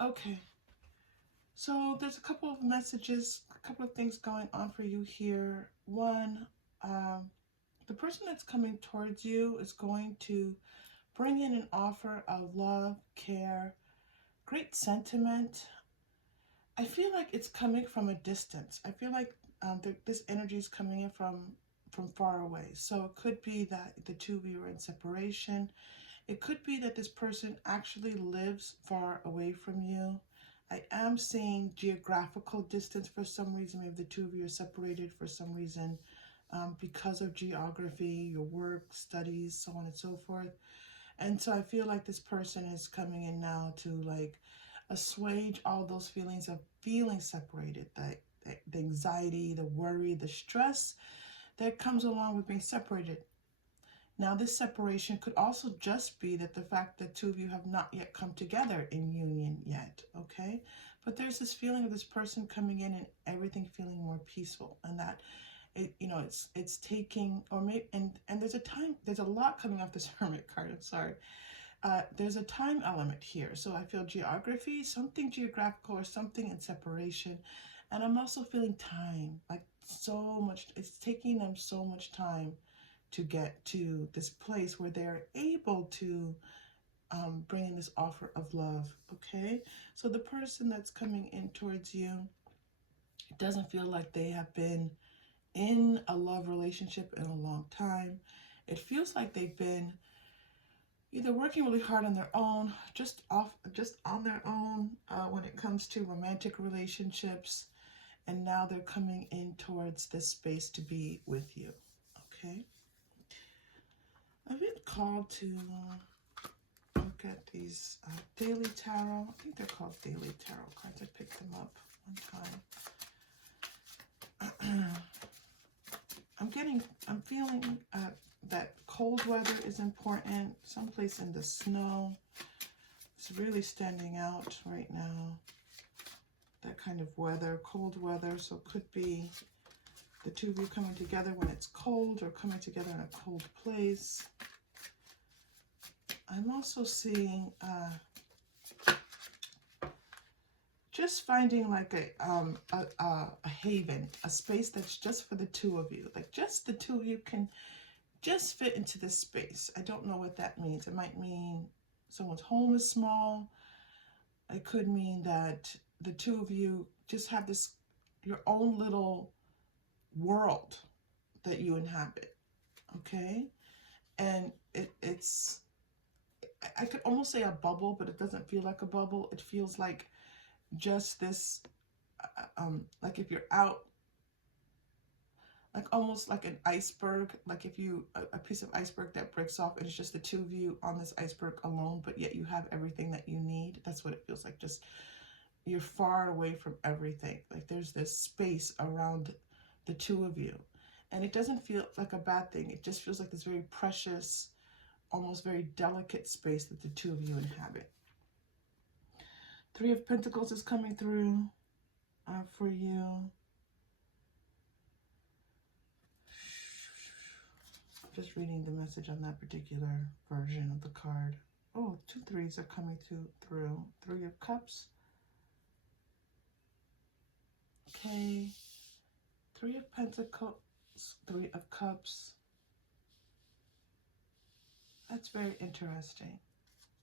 Okay. So there's a couple of messages, a couple of things going on for you here. One, the person that's coming towards you is going to bring in an offer of love, care, great sentiment. I feel like it's coming from a distance. I feel like this energy is coming in from far away. So it could be that the two of you are in separation. It could be that this person actually lives far away from you. I am seeing geographical distance for some reason. Maybe the two of you are separated for some reason because of geography, your work, studies, so on and so forth. And so I feel like this person is coming in now to like assuage all those feelings of feeling separated, the anxiety, the worry, the stress that comes along with being separated. Now, this separation could also just be that the fact that two of you have not yet come together in union yet, okay? But there's this feeling of this person coming in and everything feeling more peaceful, and that it's taking, or maybe, and there's a lot coming off this Hermit card. I'm sorry. There's a time element here. So I feel geography, something geographical or something in separation. And I'm also feeling time, like so much, it's taking them so much time to get to this place where they're able to bring in this offer of love, okay? So the person that's coming in towards you, it doesn't feel like they have been in a love relationship in a long time. It feels like they've been either working really hard on their own, just on their own when it comes to romantic relationships, and now they're coming in towards this space to be with you, okay? I've been called to look at these daily tarot. I think they're called daily tarot cards. I picked them up one time. I'm feeling that cold weather is important. Someplace in the snow. It's really standing out right now. That kind of weather, cold weather. So it could be the two of you coming together when it's cold, or coming together in a cold place. I'm also seeing just finding like a haven, a space that's just for the two of you. Like just the two of you can just fit into this space. I don't know what that means. It might mean someone's home is small. It could mean that the two of you just have this, your own little world that you inhabit, okay? And it's, I could almost say a bubble, but it doesn't feel like a bubble. It feels like just this, like if you're out, like almost like an iceberg, like if you, a piece of iceberg that breaks off and it's just the two of you on this iceberg alone, but yet you have everything that you need. That's what it feels like. Just, you're far away from everything. Like there's this space around the two of you. And it doesn't feel like a bad thing. It just feels like this very precious, almost very delicate space that the two of you inhabit. Three of Pentacles is coming through for you. Just reading the message on that particular version of the card. Oh, 2 threes are coming through. 3 of Cups. Okay. 3 of Pentacles, 3 of Cups. That's very interesting.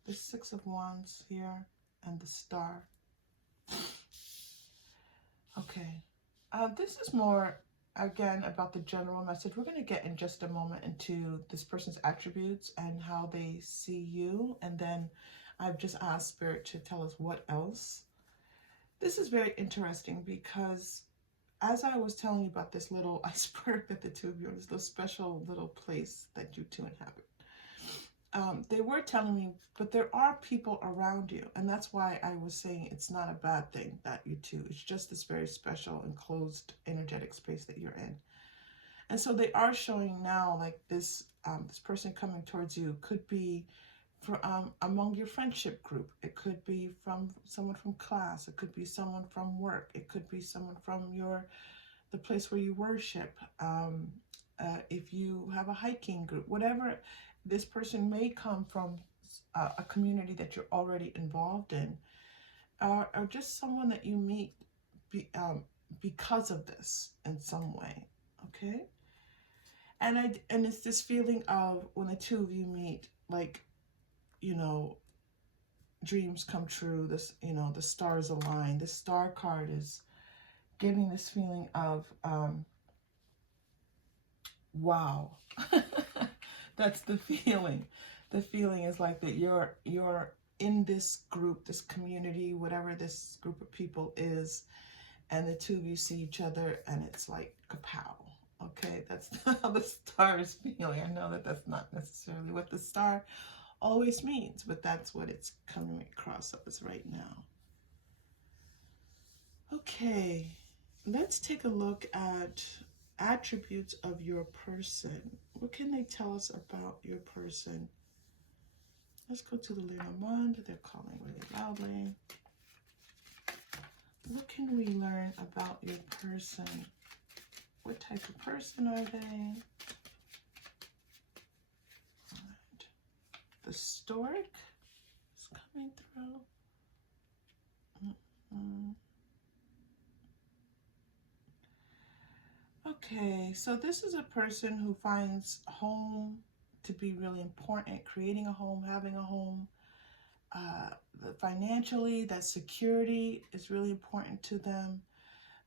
The 6 of Wands here and the Star. Okay. This is more, again, about the general message. We're going to get in just a moment into this person's attributes and how they see you. And then I've just asked Spirit to tell us what else. This is very interesting because as I was telling you about this little iceberg that the two of you are, this little special little place that you two inhabit, they were telling me, but there are people around you. And that's why I was saying it's not a bad thing that you two, it's just this very special enclosed energetic space that you're in. And so they are showing now like this, this person coming towards you could be for among your friendship group. It could be from someone from class. It could be someone from work. It could be someone from the place where you worship. If you have a hiking group, whatever, this person may come from a community that you're already involved in, or just someone that you meet because of this in some way. Okay. And it's this feeling of when the two of you meet, like, you know, dreams come true. This, you know, the stars align. The star card is giving this feeling of wow. That's the feeling. The feeling is like that you're in this group, this community, whatever this group of people is, and the two of you see each other, and it's like kapow. Okay, that's how the star is feeling. I know that that's not necessarily what the star always means, but that's what it's coming across as right now. Okay, let's take a look at attributes of your person. What can they tell us about your person? Let's go to the Lenormand. They're calling really loudly. What can we learn about your person? What type of person are they? Right. The Stork is coming through. Okay, so this is a person who finds home to be really important, creating a home, having a home. Financially, that security is really important to them.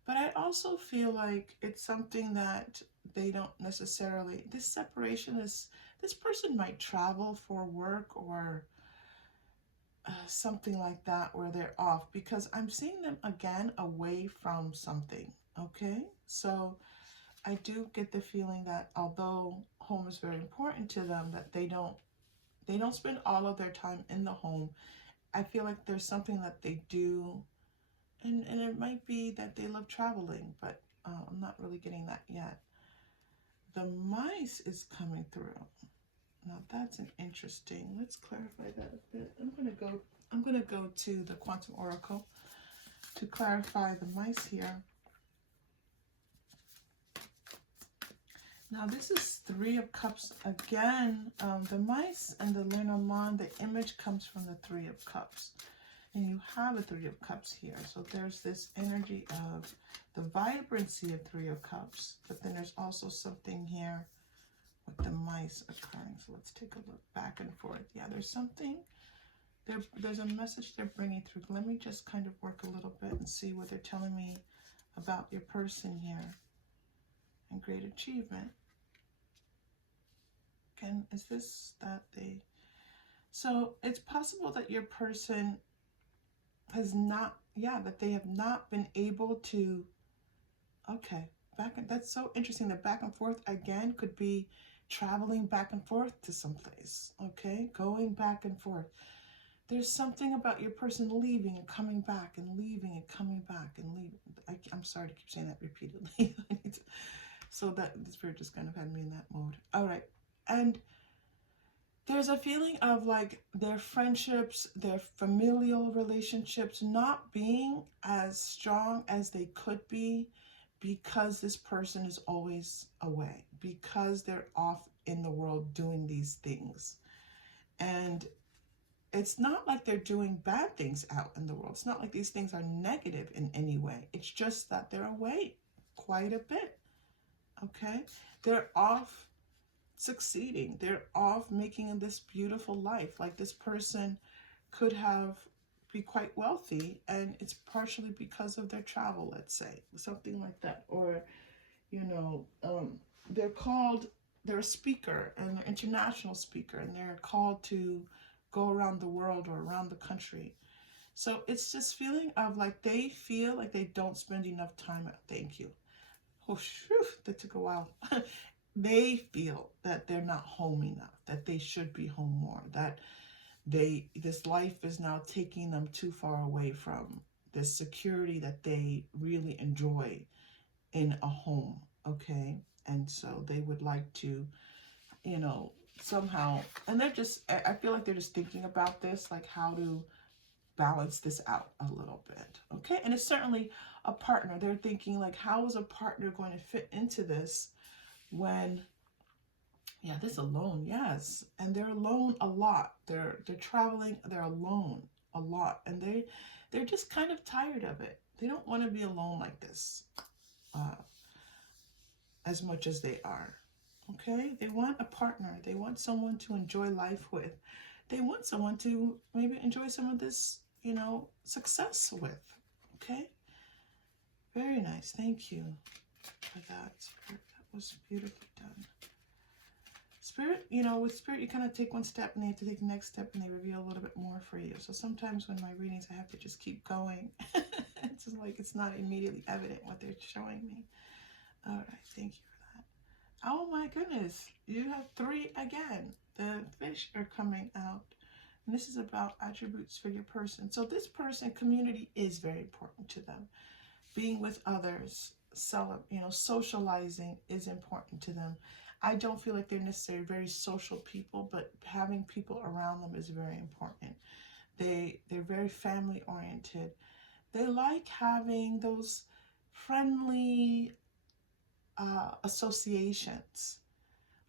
But I also feel like it's something that they don't necessarily, this separation is, this person might travel for work or something like that where they're off, because I'm seeing them again away from something. Okay, so I do get the feeling that although home is very important to them, that they don't spend all of their time in the home. I feel like there's something that they do, and it might be that they love traveling, but I'm not really getting that yet. The mice is coming through. Now that's an interesting. Let's clarify that a bit. I'm gonna go to the Quantum Oracle to clarify the mice here. Now this is Three of Cups again. The mice and the Lenormand, the image comes from the Three of Cups. And you have a Three of Cups here. So there's this energy of the vibrancy of Three of Cups. But then there's also something here with the mice occurring. So let's take a look back and forth. Yeah, there's something. There's a message they're bringing through. Let me just kind of work a little bit and see what they're telling me about your person here. And great achievement. Is this that they... So it's possible that your person has not, that they have not been able to, okay, that's so interesting. The back and forth again could be traveling back and forth to someplace, okay, going back and forth. There's something about your person leaving and coming back and leaving and coming back and leaving. I'm sorry to keep saying that repeatedly. So that the spirit just kind of had me in that mode. All right. And there's a feeling of like their friendships, their familial relationships not being as strong as they could be because this person is always away, because they're off in the world doing these things. And it's not like they're doing bad things out in the world. It's not like these things are negative in any way. It's just that they're away quite a bit. Okay? They're off succeeding. They're off making this beautiful life. Like this person could be quite wealthy, and it's partially because of their travel, let's say, something like that. Or, you know, they're a speaker, and they're an international speaker, and they're called to go around the world or around the country. So it's this feeling of like they feel like they don't spend enough time. Thank you. Oh, whew, that took a while. They feel that they're not home enough, that they should be home more, that this life is now taking them too far away from the security that they really enjoy in a home, okay? And so they would like to, you know, somehow, and they're just, I feel like they're just thinking about this, like how to balance this out a little bit. Okay. And it's certainly a partner. They're thinking like, how is a partner going to fit into this when, yeah, this alone. Yes. And they're alone a lot. They're traveling. They're alone a lot. And they're just kind of tired of it. They don't want to be alone like this as much as they are. Okay. They want a partner. They want someone to enjoy life with. They want someone to maybe enjoy some of this, you know, success with. Okay. Very nice. Thank you for that, Spirit. That was beautifully done. Spirit, you know, with Spirit, you kind of take one step and they have to take the next step and they reveal a little bit more for you. So sometimes when my readings, I have to just keep going. It's just like it's not immediately evident what they're showing me. All right. Thank you for that. Oh my goodness. You have 3 again. The fish are coming out. And this is about attributes for your person. So this person, community is very important to them. Being with others, socializing is important to them. I don't feel like they're necessarily very social people, but having people around them is very important. They're very family oriented. They like having those friendly associations.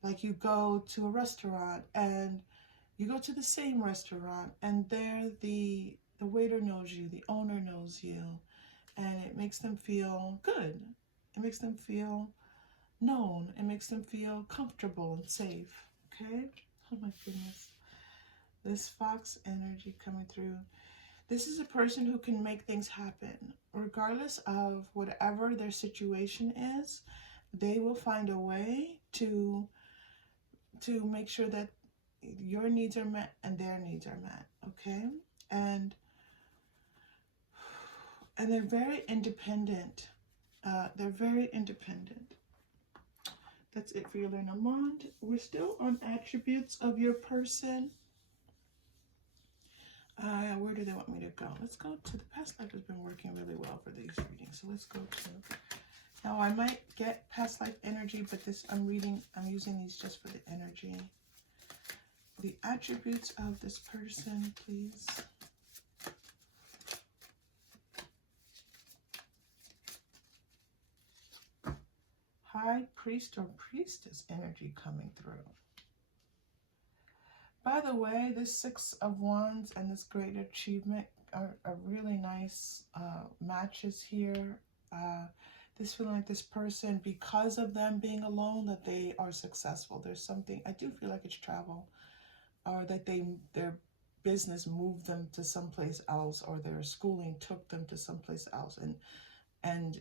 Like you go to a restaurant and you go to the same restaurant and there the waiter knows you, the owner knows you, and it makes them feel good. It makes them feel known. It makes them feel comfortable and safe. Okay? Oh my goodness. This fox energy coming through. This is a person who can make things happen. Regardless of whatever their situation is, they will find a way to make sure that your needs are met and their needs are met. Okay? And they're very independent. They're very independent. That's it for your Lenormand. We're still on attributes of your person. Where do they want me to go? Let's go to the past life. Has been working really well for these readings. So let's go to, now I might get past life energy, but this I'm using these just for the energy. The attributes of this person, please. High priest or priestess energy coming through. By the way, this 6 of Wands and this great achievement are really nice matches here. This feeling like this person, because of them being alone, that they are successful. There's something, I do feel like it's travel, or that their business moved them to someplace else, or their schooling took them to someplace else, and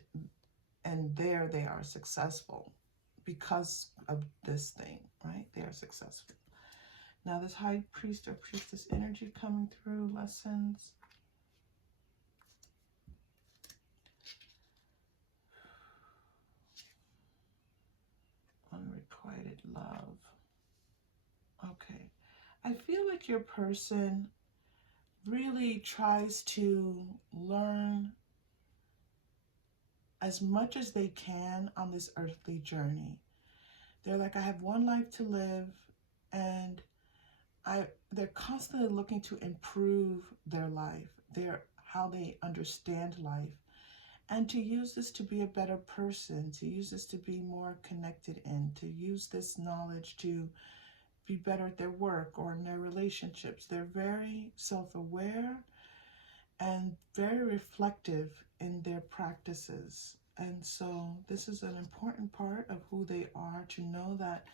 there they are successful because of this thing, right? They are successful. Now this high priest or priestess energy coming through, lessons. Unrequited love. Okay. I feel like your person really tries to learn as much as they can on this earthly journey. They're like, I have one life to live, and they're constantly looking to improve their life, how they understand life, and to use this to be a better person, to use this to be more connected in, to use this knowledge to be better at their work or in their relationships. They're very self-aware and very reflective in their practices. And so this is an important part of who they are, to know that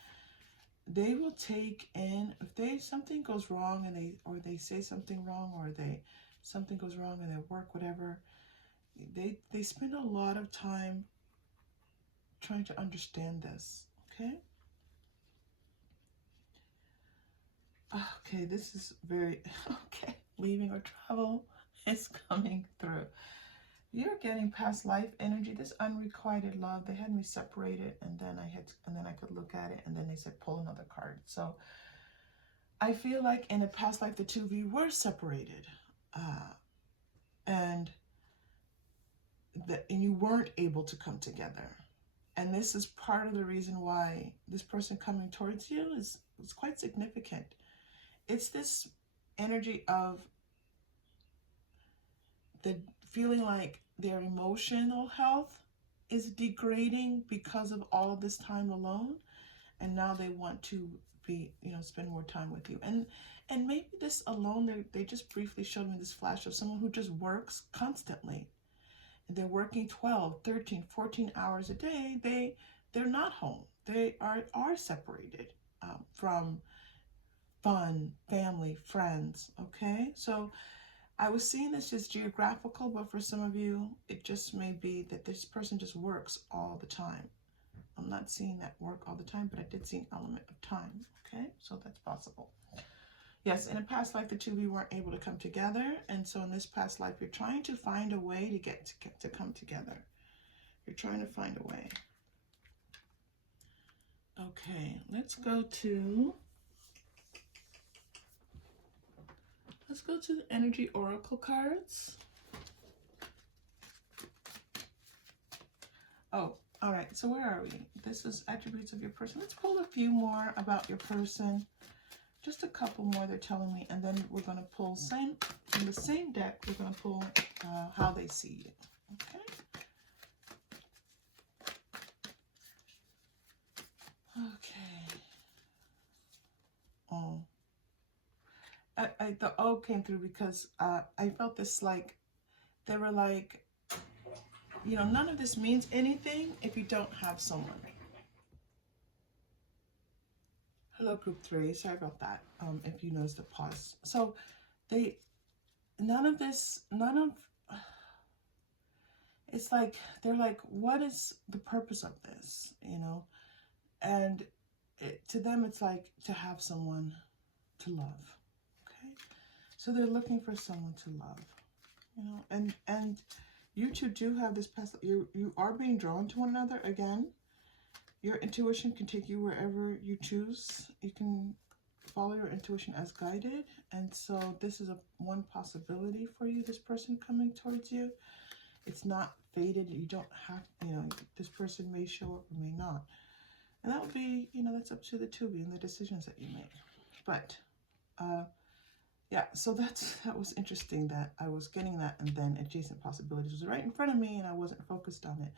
they will take in, if something goes wrong and they say something wrong, or something goes wrong in their work, whatever, they spend a lot of time trying to understand this. Okay? Okay, this is very, okay, leaving or travel is coming through. You're getting past life energy, this unrequited love. They had me separated, and then I could look at it, and then they said pull another card. So I feel like in a past life the two of you were separated, and you weren't able to come together. And this is part of the reason why this person coming towards you is it's quite significant. It's this energy of the feeling like their emotional health is degrading because of all of this time alone, and now they want to be, spend more time with you. And maybe this alone, they just briefly showed me this flash of someone who just works constantly. They're working 12, 13, 14 hours a day. They're not home. They are separated from fun, family, friends. Okay, so I was seeing this as geographical, but for some of you, it just may be that this person just works all the time. I'm not seeing that work all the time, but I did see an element of time. Okay, so that's possible. Yes, in a past life, the two of you weren't able to come together. And so in this past life, you're trying to find a way to get to come together. You're trying to find a way. Okay, let's go to the energy oracle cards. Oh, all right. So where are we? This is attributes of your person. Let's pull a few more about your person. Just a couple more they're telling me, and then we're going to pull in the same deck. We're going to pull how they see you. Okay. Okay. Oh. The O came through because I felt this like they were like, none of this means anything if you don't have someone. Hello, group 3. Sorry about that. If you noticed the pause. So it's like, they're like, what is the purpose of this? And to them, it's like to have someone to love. Okay. So they're looking for someone to love, and you two do have this past, you are being drawn to one another again. Your intuition can take you wherever you choose. You can follow your intuition as guided. And so this is one possibility for you, this person coming towards you. It's not fated. You don't have, this person may show up or may not. And that would be, that's up to the two of you and the decisions that you make. But, yeah, so that was interesting that I was getting that, and then adjacent possibilities was right in front of me and I wasn't focused on it.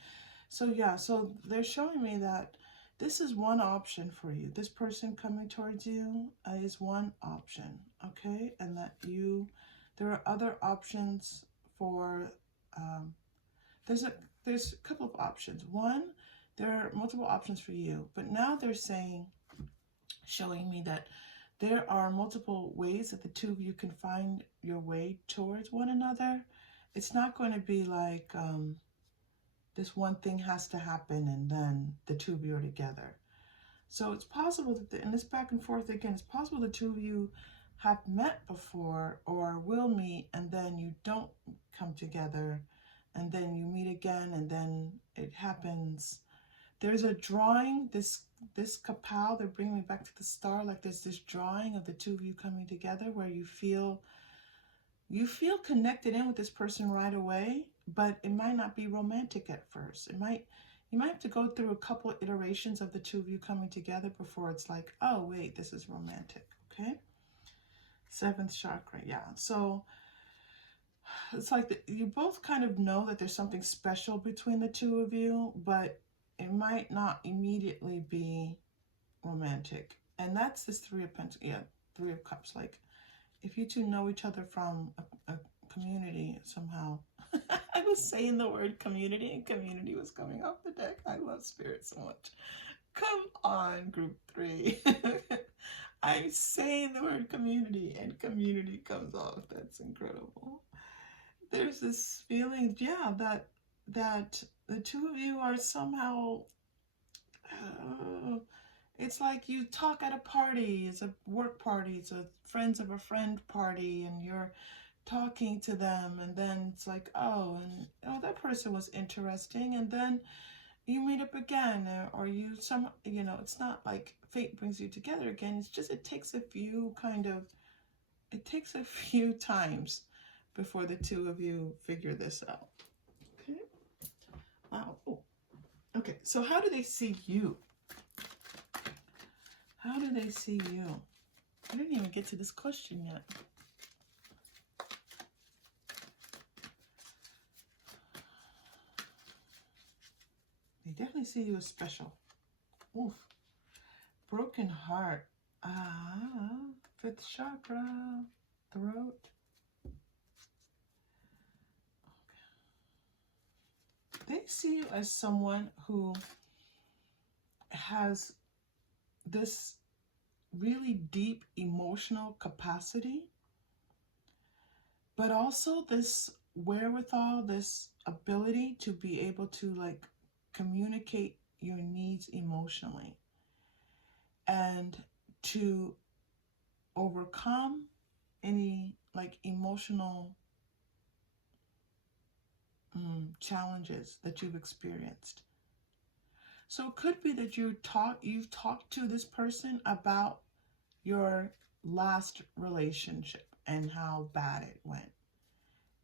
So yeah, so they're showing me that this is one option for you. This person coming towards you is one option, okay? And that there are other options for, there's a couple of options. One, there are multiple options for you, but now they're showing me that there are multiple ways that the two of you can find your way towards one another. It's not going to be like, this one thing has to happen and then the two of you are together. So it's possible that in this back and forth again, it's possible the two of you have met before or will meet, and then you don't come together, and then you meet again, and then it happens. There's a drawing, this kapow, they're bringing me back to the star, like there's this drawing of the two of you coming together where you feel connected in with this person right away, but it might not be romantic at first. You might have to go through a couple of iterations of the two of you coming together before it's like, oh wait, this is romantic. Okay. 7th chakra. Yeah. So it's like you both kind of know that there's something special between the two of you, but it might not immediately be romantic. And that's this 3 of Pentacles. Yeah, 3 of Cups. Like, if you two know each other from a community somehow. I was saying the word community and community was coming off the deck. I love spirit so much. Come on, group 3. I'm saying the word community and community comes off. That's incredible. There's this feeling, yeah, that the two of you are somehow, it's like you talk at a party. It's a work party. It's a friends of a friend party, and you're talking to them, and then it's like, oh, and oh, that person was interesting, and then you meet up again, or it's not like fate brings you together again. It's just it takes a few times before the two of you figure this out. Okay. Wow. Oh. Okay. So how do they see you? How do they see you? I didn't even get to this question yet. They definitely see you as special. Oof. Broken heart. Fifth chakra. Throat. They see you as someone who has this really deep emotional capacity, but also this wherewithal, this ability to be able to like communicate your needs emotionally and to overcome any like emotional challenges that you've experienced. So it could be that you've talked to this person about your last relationship and how bad it went.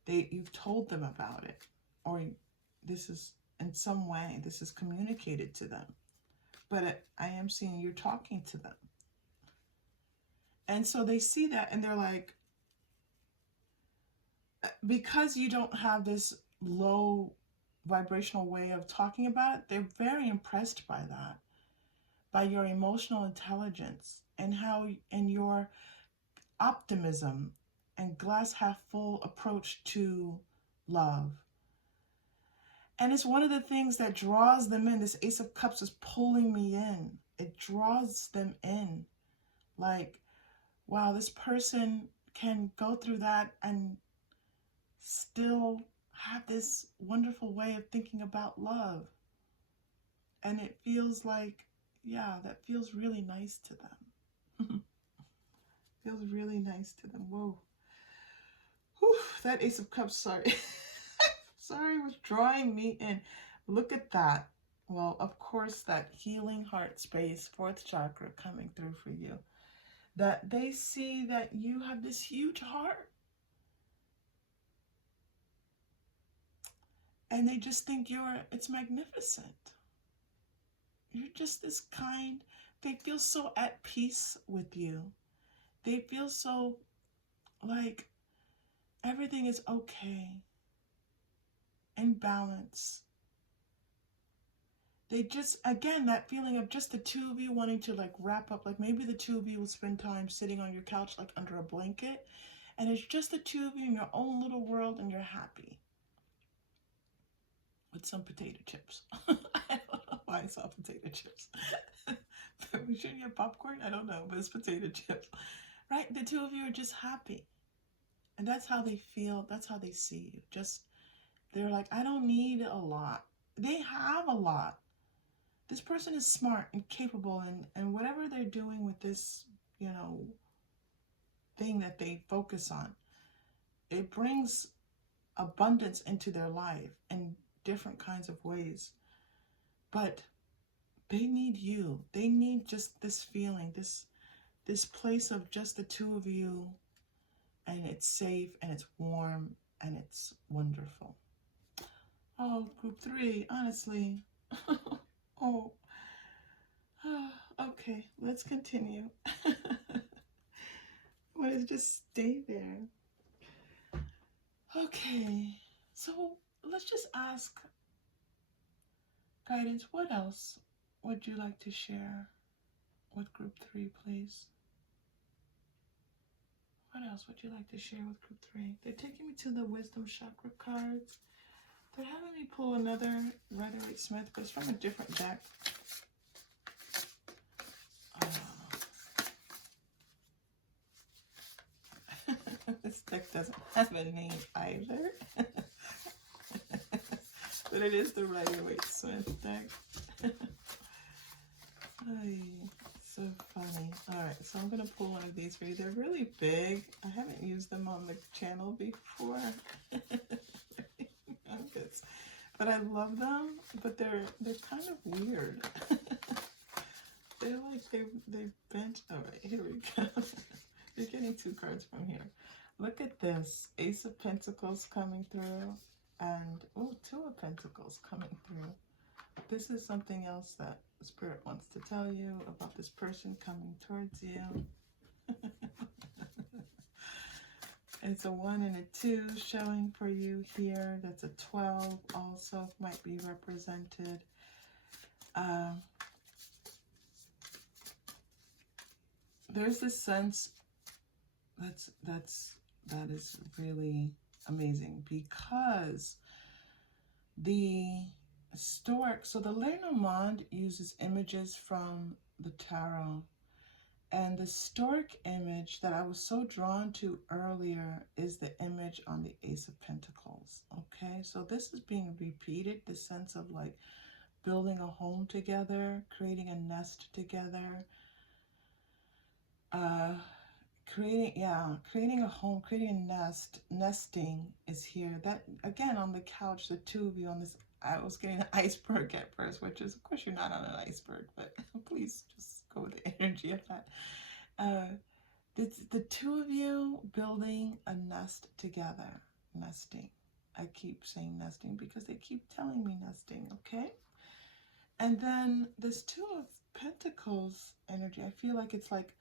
You've told them about it, or this is in some way this is communicated to them. But I am seeing you're talking to them, and so they see that and they're like, because you don't have this low vibrational way of talking about it, they're very impressed by that, by your emotional intelligence and your optimism and glass half full approach to love. And it's one of the things that draws them in. This Ace of Cups is pulling me in. It draws them in. Like, wow, this person can go through that and still have this wonderful way of thinking about love. And it feels like, yeah, that feels really nice to them. Feels really nice to them. Whoa. Whew, that Ace of Cups, sorry. Sorry, was drawing me in. Look at that. Well, of course, that healing heart space, fourth chakra coming through for you. That they see that you have this huge heart. And they just think it's magnificent. You're just this kind. They feel so at peace with you. They feel so like everything is okay, in balance. They just, again, that feeling of just the two of you wanting to like wrap up, like maybe the two of you will spend time sitting on your couch like under a blanket, and it's just the two of you in your own little world and you're happy. With some potato chips. I don't know why I saw potato chips. We shouldn't get popcorn? I don't know, but it's potato chips. Right? The two of you are just happy. And that's how they feel. That's how they see you. Just, they're like, I don't need a lot. They have a lot. This person is smart and capable, and whatever they're doing with this, thing that they focus on, it brings abundance into their life in different kinds of ways. But they need you. They need just this feeling, this place of just the two of you, and it's safe and it's warm and it's wonderful. Oh, group 3, honestly. Oh. Okay, let's continue. Want to just stay there. Okay, so let's just ask guidance, what else would you like to share with group 3, please? What else would you like to share with group 3? They're taking me to the wisdom chakra cards. They're having me pull another Rider-Waite-Smith, but it's from a different deck. This deck doesn't have a name either. But it is the Rider-Waite-Smith deck. Ay, so funny. Alright, so I'm going to pull one of these for you. They're really big. I haven't used them on the channel before. But I love them, but they're kind of weird. They're like they've bent. Alright, here we go. You're getting 2 cards from here. Look at this. Ace of Pentacles coming through, and 2 of Pentacles coming through. This is something else that Spirit wants to tell you about this person coming towards you. It's a 1 and a 2 showing for you here. That's a 12 also might be represented. There's this sense that is really amazing, because the stork, so the Lenormand uses images from the tarot, and the stork image that I was so drawn to earlier is the image on the Ace of Pentacles. Okay, so this is being repeated, the sense of like building a home together, creating a nest together, creating a home, creating a nest. Nesting is here. That again, on the couch, the two of you on this, I was getting an iceberg at first, which is, of course, you're not on an iceberg, but please just go with the energy of that. It's the two of you building a nest together. Nesting. I keep saying nesting because they keep telling me nesting, okay? And then this Two of Pentacles energy, I feel like it's like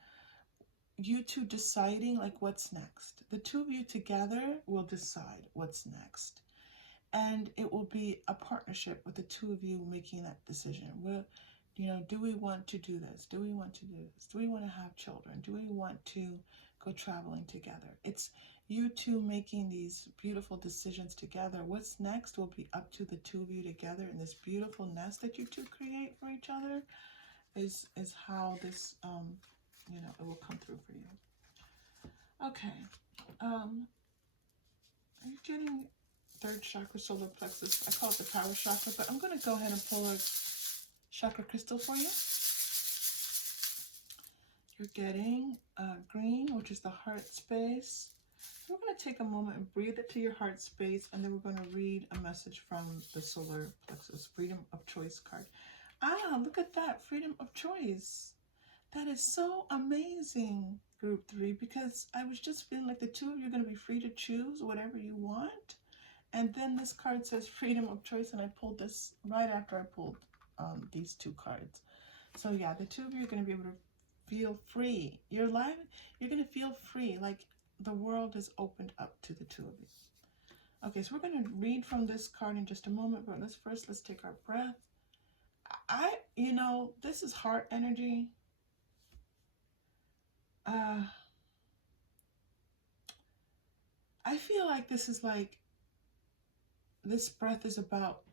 you two deciding like what's next. The two of you together will decide what's next. And it will be a partnership with the two of you making that decision. Well, you know, do we want to do this? Do we want to do this? Do we want to have children? Do we want to go traveling together? It's you two making these beautiful decisions together. What's next will be up to the two of you together in this beautiful nest that you two create for each other is how this, you know, it will come through for you. Okay. Are you getting third chakra, solar plexus? I call it the power chakra, but I'm going to go ahead and pull a chakra crystal for you. You're getting green, which is the heart space. We're going to take a moment and breathe it to your heart space, and then we're going to read a message from the solar plexus, freedom of choice card. Ah, look at that, freedom of choice. That is so amazing, group 3, because I was just feeling like the two of you are going to be free to choose whatever you want. And then this card says freedom of choice, and I pulled this right after I pulled these two cards. So yeah, the two of you are going to be able to feel free. You're going to feel free, like the world is opened up to the two of you. Okay, so we're going to read from this card in just a moment, but let's take our breath. You know, this is heart energy. I feel like this is like, this breath is about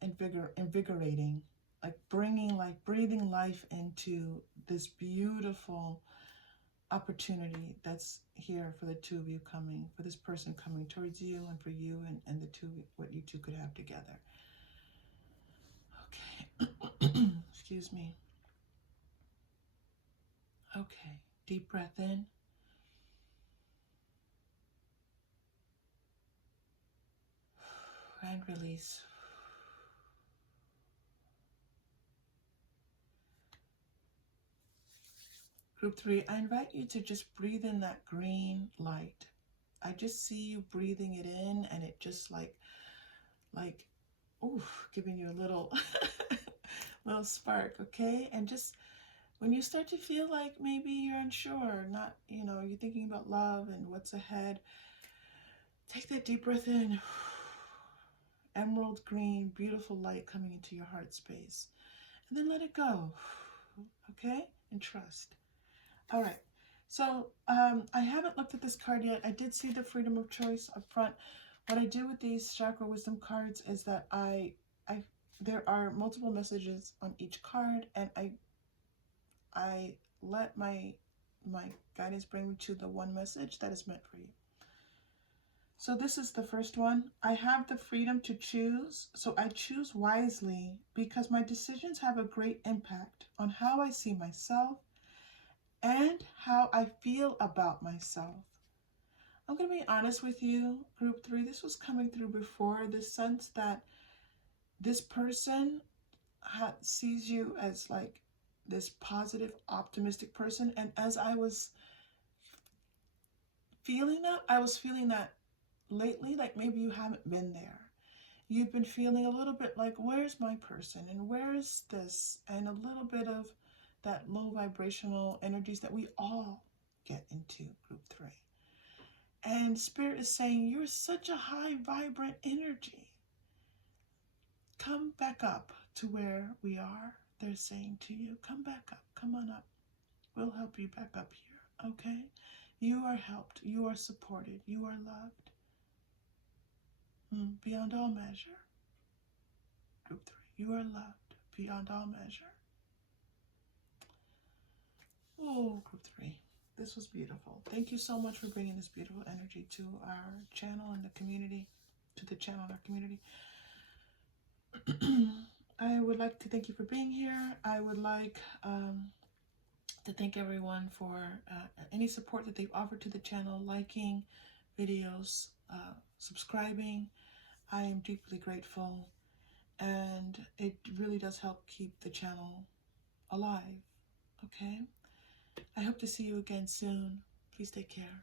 invigorating, like breathing life into this beautiful opportunity that's here for the two of you coming, for this person coming towards you, and for you and the two, what you two could have together. Okay. Excuse me. Okay, deep breath in. And release. Group 3, I invite you to just breathe in that green light. I just see you breathing it in, and it just like, oof, giving you a little, little spark, okay? And just when you start to feel like maybe you're unsure, not, you know, you're thinking about love and what's ahead, take that deep breath in. Emerald green, beautiful light coming into your heart space. And then let it go, okay? And trust. All right. So I haven't looked at this card yet. I did see the freedom of choice up front. What I do with these chakra wisdom cards is that there are multiple messages on each card, and I let my guidance bring me to the one message that is meant for you. So this is the first one. I have the freedom to choose, so I choose wisely because my decisions have a great impact on how I see myself and how I feel about myself. I'm going to be honest with you, group 3, this was coming through before, this sense that this person sees you as like this positive, optimistic person. And as I was feeling that, lately, like maybe you haven't been there. you've been feeling a little bit like, where's my person and where's this, and a little bit of that low vibrational energies that we all get into group 3. And Spirit is saying, you're such a high vibrant energy. Come back up to where we are. They're saying to you, come back up, come on up. We'll help you back up here, okay? You are helped, you are supported, you are loved. Beyond all measure. Group 3, you are loved beyond all measure. Oh, group 3, this was beautiful. Thank you so much for bringing this beautiful energy to our channel and the community, to the channel and our community. I would like to thank you for being here. I would like to thank everyone for any support that they've offered to the channel, liking videos, subscribing. I am deeply grateful, and it really does help keep the channel alive, okay? I hope to see you again soon. Please take care.